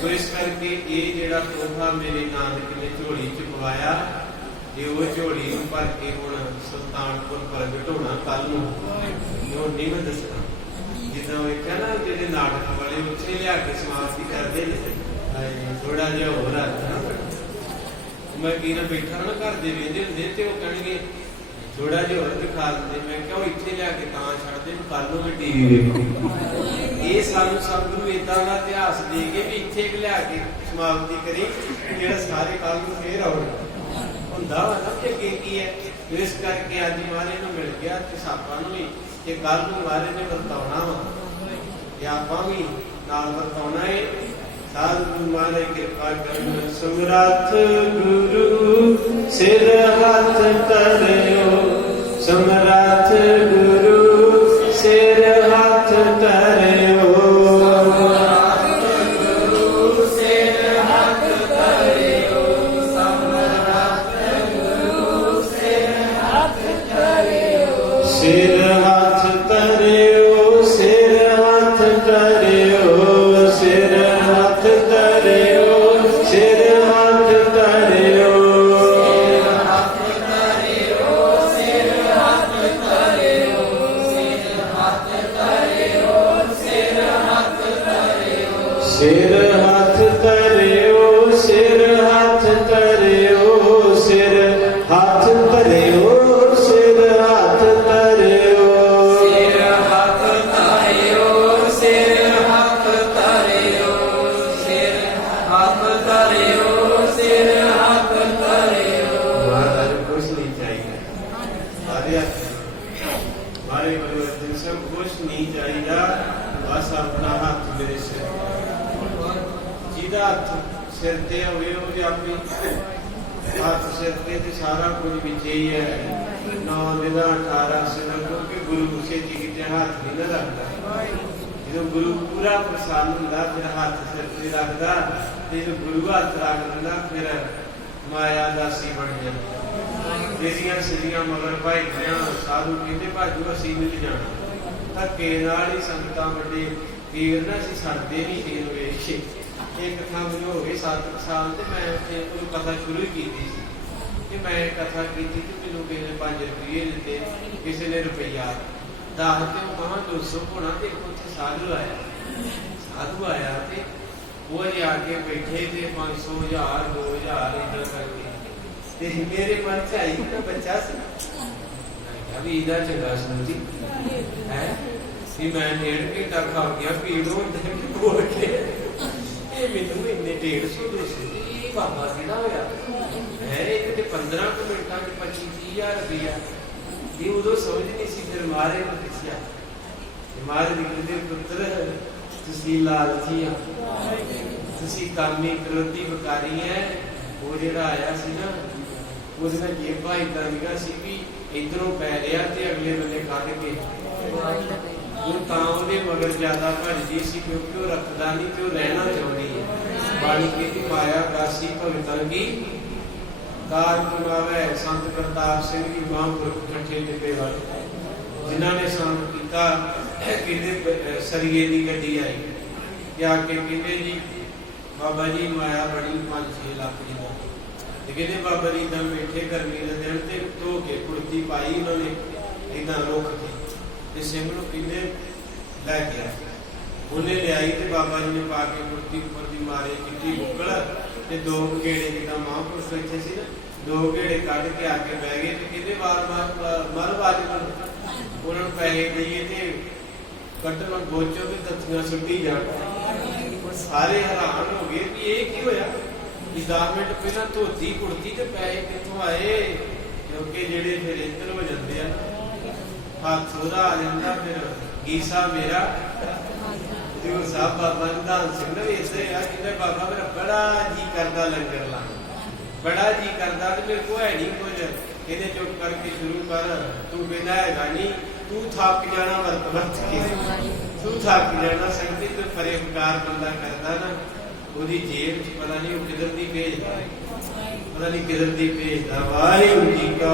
ਸੋ ਇਸ ਕਰਕੇ ਇਹ ਜਿਹੜਾ ਤੋਹਫਾ ਮੇਰੇ ਨਾਨਕ ਨੇ ਝੋਲੀ 'ਚ ਪਵਾਇਆ, ਇਹ ਉਹ ਝੋਲੀ ਨੂੰ ਭਰ ਕੇ ਹੁਣ ਸੁਲਤਾਨਪੁਰ ਪ੍ਰਗਟ ਹੋਣਾ ਕੱਲ ਨੂੰ। ਉਹ ਨਹੀਂ ਮੈਂ ਦੱਸਣਾ, ਜਿੱਦਾਂ ਵੇਖਿਆ ਨਾ ਜਿਹੜੇ ਨਾਟਕ ਵਾਲੇ ਉੱਥੇ ਲਿਆ ਕੇ ਸਮਾਪਤੀ ਕਰਦੇ ਨੇ, ਥੋੜਾ ਜਿਹਾ ਹੋਰ ਆ। ਮੈਂ ਕੀ ਨਾ ਬੈਠਾ ਨਾ ਘਰ ਦੇ ਵੇਂਦੇ ਹੁੰਦੇ ਤੇ ਉਹ ਕਹਿਣਗੇ ਥੋੜਾ ਜਿਹਾ ਹੋਰ ਦਿਖਾ ਦਿੰਦੇ। ਮੈਂ ਕਿਹਾ ਉਹ ਇੱਥੇ ਲਿਆ ਕੇ ਤਾਂ ਛੱਡਦੇ, ਕੱਲ ਨੂੰ ਮੈਂ ਟੀਵੀ ਵੇਖੂ। ਇਹ ਸਾਨੂੰ ਸਤਿਗੁਰੂ ਏਦਾਂ ਦਾ ਇਤਿਹਾਸ ਦੇ ਕੇ ਵੀ ਇੱਥੇ ਲਿਆ ਕੇ ਸਮਾਪਤੀ ਕਰੀ, ਜਿਹੜਾ ਸਾਰੇ ਕੱਲ ਨੂੰ ਫੇਰ ਆਉਣ ਹੁੰਦਾ ਵਾ ਨਾ ਕਿ ਅੱਗੇ ਕੀ ਹੈ। ਇਸ ਕਰਕੇ ਅੱਜ ਮਹਾਰਾਜ ਨੂੰ ਮਿਲ ਗਿਆ ਤੇ ਸਾਪਾਂ ਨੂੰ ਵੀ ਕਿ ਕੱਲ ਨੂੰ ਮਹਾਰਾਜ ਨੇ ਵਰਤਾਉਣਾ ਵਾ, ਤੇ ਆਪਾਂ ਵੀ ਨਾਲ ਵਰਤਾਉਣਾ ਹੈ। ਸਾਧੂ ਮਹਾਰਾਜ ਕਿਰਪਾ ਕਰਨ। ਸਮਰੱਥ ਗੁਰੂ ਸਿਰ ਹੱਥ ਧਰਿਓ, ਸਮਰੱਥ ਗੁਰੂ ਸਿਰ ਹੱਥ ਧਰਿਓ। ਸਿਰ ਹੱਥ ਧਰਿਓ, ਸਿਰ ਹੱਥ ਧਰਿਓ, ਸਿਰ ਹੱਥ ਹੱਥ ਧਰਿਓ ਸਿਰ ਹੱਥ ਧਰਿਓ। महाराज कुछ नहीं चाहिए सारे हमारे परिवर्तन से कुछ नहीं चाहिए बस अपना हाथ मेरे सिर जिदा हाथ सिर ते होवे ओदे अपनी हाथ सिर ते सारा कुछ विच ही है 9 दिन 18 सिर क्योंकि गुरु से किते हाथ नहीं ना रखता जो गुरु पूरा प्रसन्न होंदा फिर हाथ सिर ते रखदा ते जो गुरु हाथ रख दिंदा फिर माया दासी बन जाती तेरिया सिरिया मगर भाई साधु कहते भाजू असी मिल जाना धक्के नाल ही संगतां वड्डे पीर ना असीं सड़दे नहीं पीर वेख के एक कथा मैनूं हो गई 7 साल ते मैं उत्थे उहनूं कथा शुरू कीती सी कि मैं कथा कीती ते मैनूं किसी ने 5 रुपये दित्ते किसी ने रुपया 10 ते कहां 200 होना ते उत्थे साधु आया ते वो आके बैठे थे 500 1000 2000 इधर करके ते मेरे मन च आई कि बच्चा सी अभी इधर चंगा सुनती है कि मैं 1.5 घंटा खा गया पीड़ होंदे बोल के ये मैनू इन्ने 150 200 बाबा किहड़ा होया है एक ते 15 मिनटां च 25-30,000 रुपया ये उदों समझ नहीं सी फिर मारे को दस्सिया मारे निकलते पुत्र तुसी लालची तुसी कामी क्रोधी विकारी है वो जेड़ा आया सी ना उसने जेबा इदा दिखा सी भी इधरों पै रहा ते अगले बंदे कढ के वो तां उहदे मगर ज्यादा भजदी सी क्योंकि वो रखदा नहीं ते वो रहना चाहती है बाणी की माया दासी भगतां की कार कमावे संत प्रताप सिंह जी महापुरख कट्ठे टिपे वाले जिन्हों ने संत किया कहते सरिये की गड्डी आई क्या के कहते जी बाबा जी माया बड़ी 5-6 लाख की कहते बाबा जी इदा बैठे गर्मी के दिन ते धो के कुर्ती पाई उन्होंने इदा रुख के सिंह नूं कहते लै गया उन्हें लियाई तो बाबा जी ने पा के कुर्ती उपर की मारे की बुकल ते 2 गेड़े जिदा महापुरुष बैठे सी ना 2 गेड़े कढ़ के आके बह गए तो कहते बार मर बाज उन्होंने पैसे दईए तो कट्टन बोचो भी तत्थियां सुट्टी जान सारे हैरान हो गए कि ये की होया 10 मिनट पहला धोती कुर्ती ते पैसे कित्थों आए क्योंकि जेड़े फिर इधर हो जाते हैं हाथ ओहदा आ जाता फिर गीसा मेरा हजूर साहब बाबा निधान सिंह ने भी इसे कहते बाबा मेरा बड़ा जी करदा लंगर लाना बड़ा जी करदा ते मेरे को है नहीं कुछ कहते चुप करके शुरू कर तू कहना है नहीं तू थक जाना वर्त के तू थक जाना संगति तो परेपकार बंदा करता ना ਉਹਦੀ जेब च पता नहीं वो किधर दी भेजदा पता नहीं किधर दी भेजदा वाहिगुरू जी का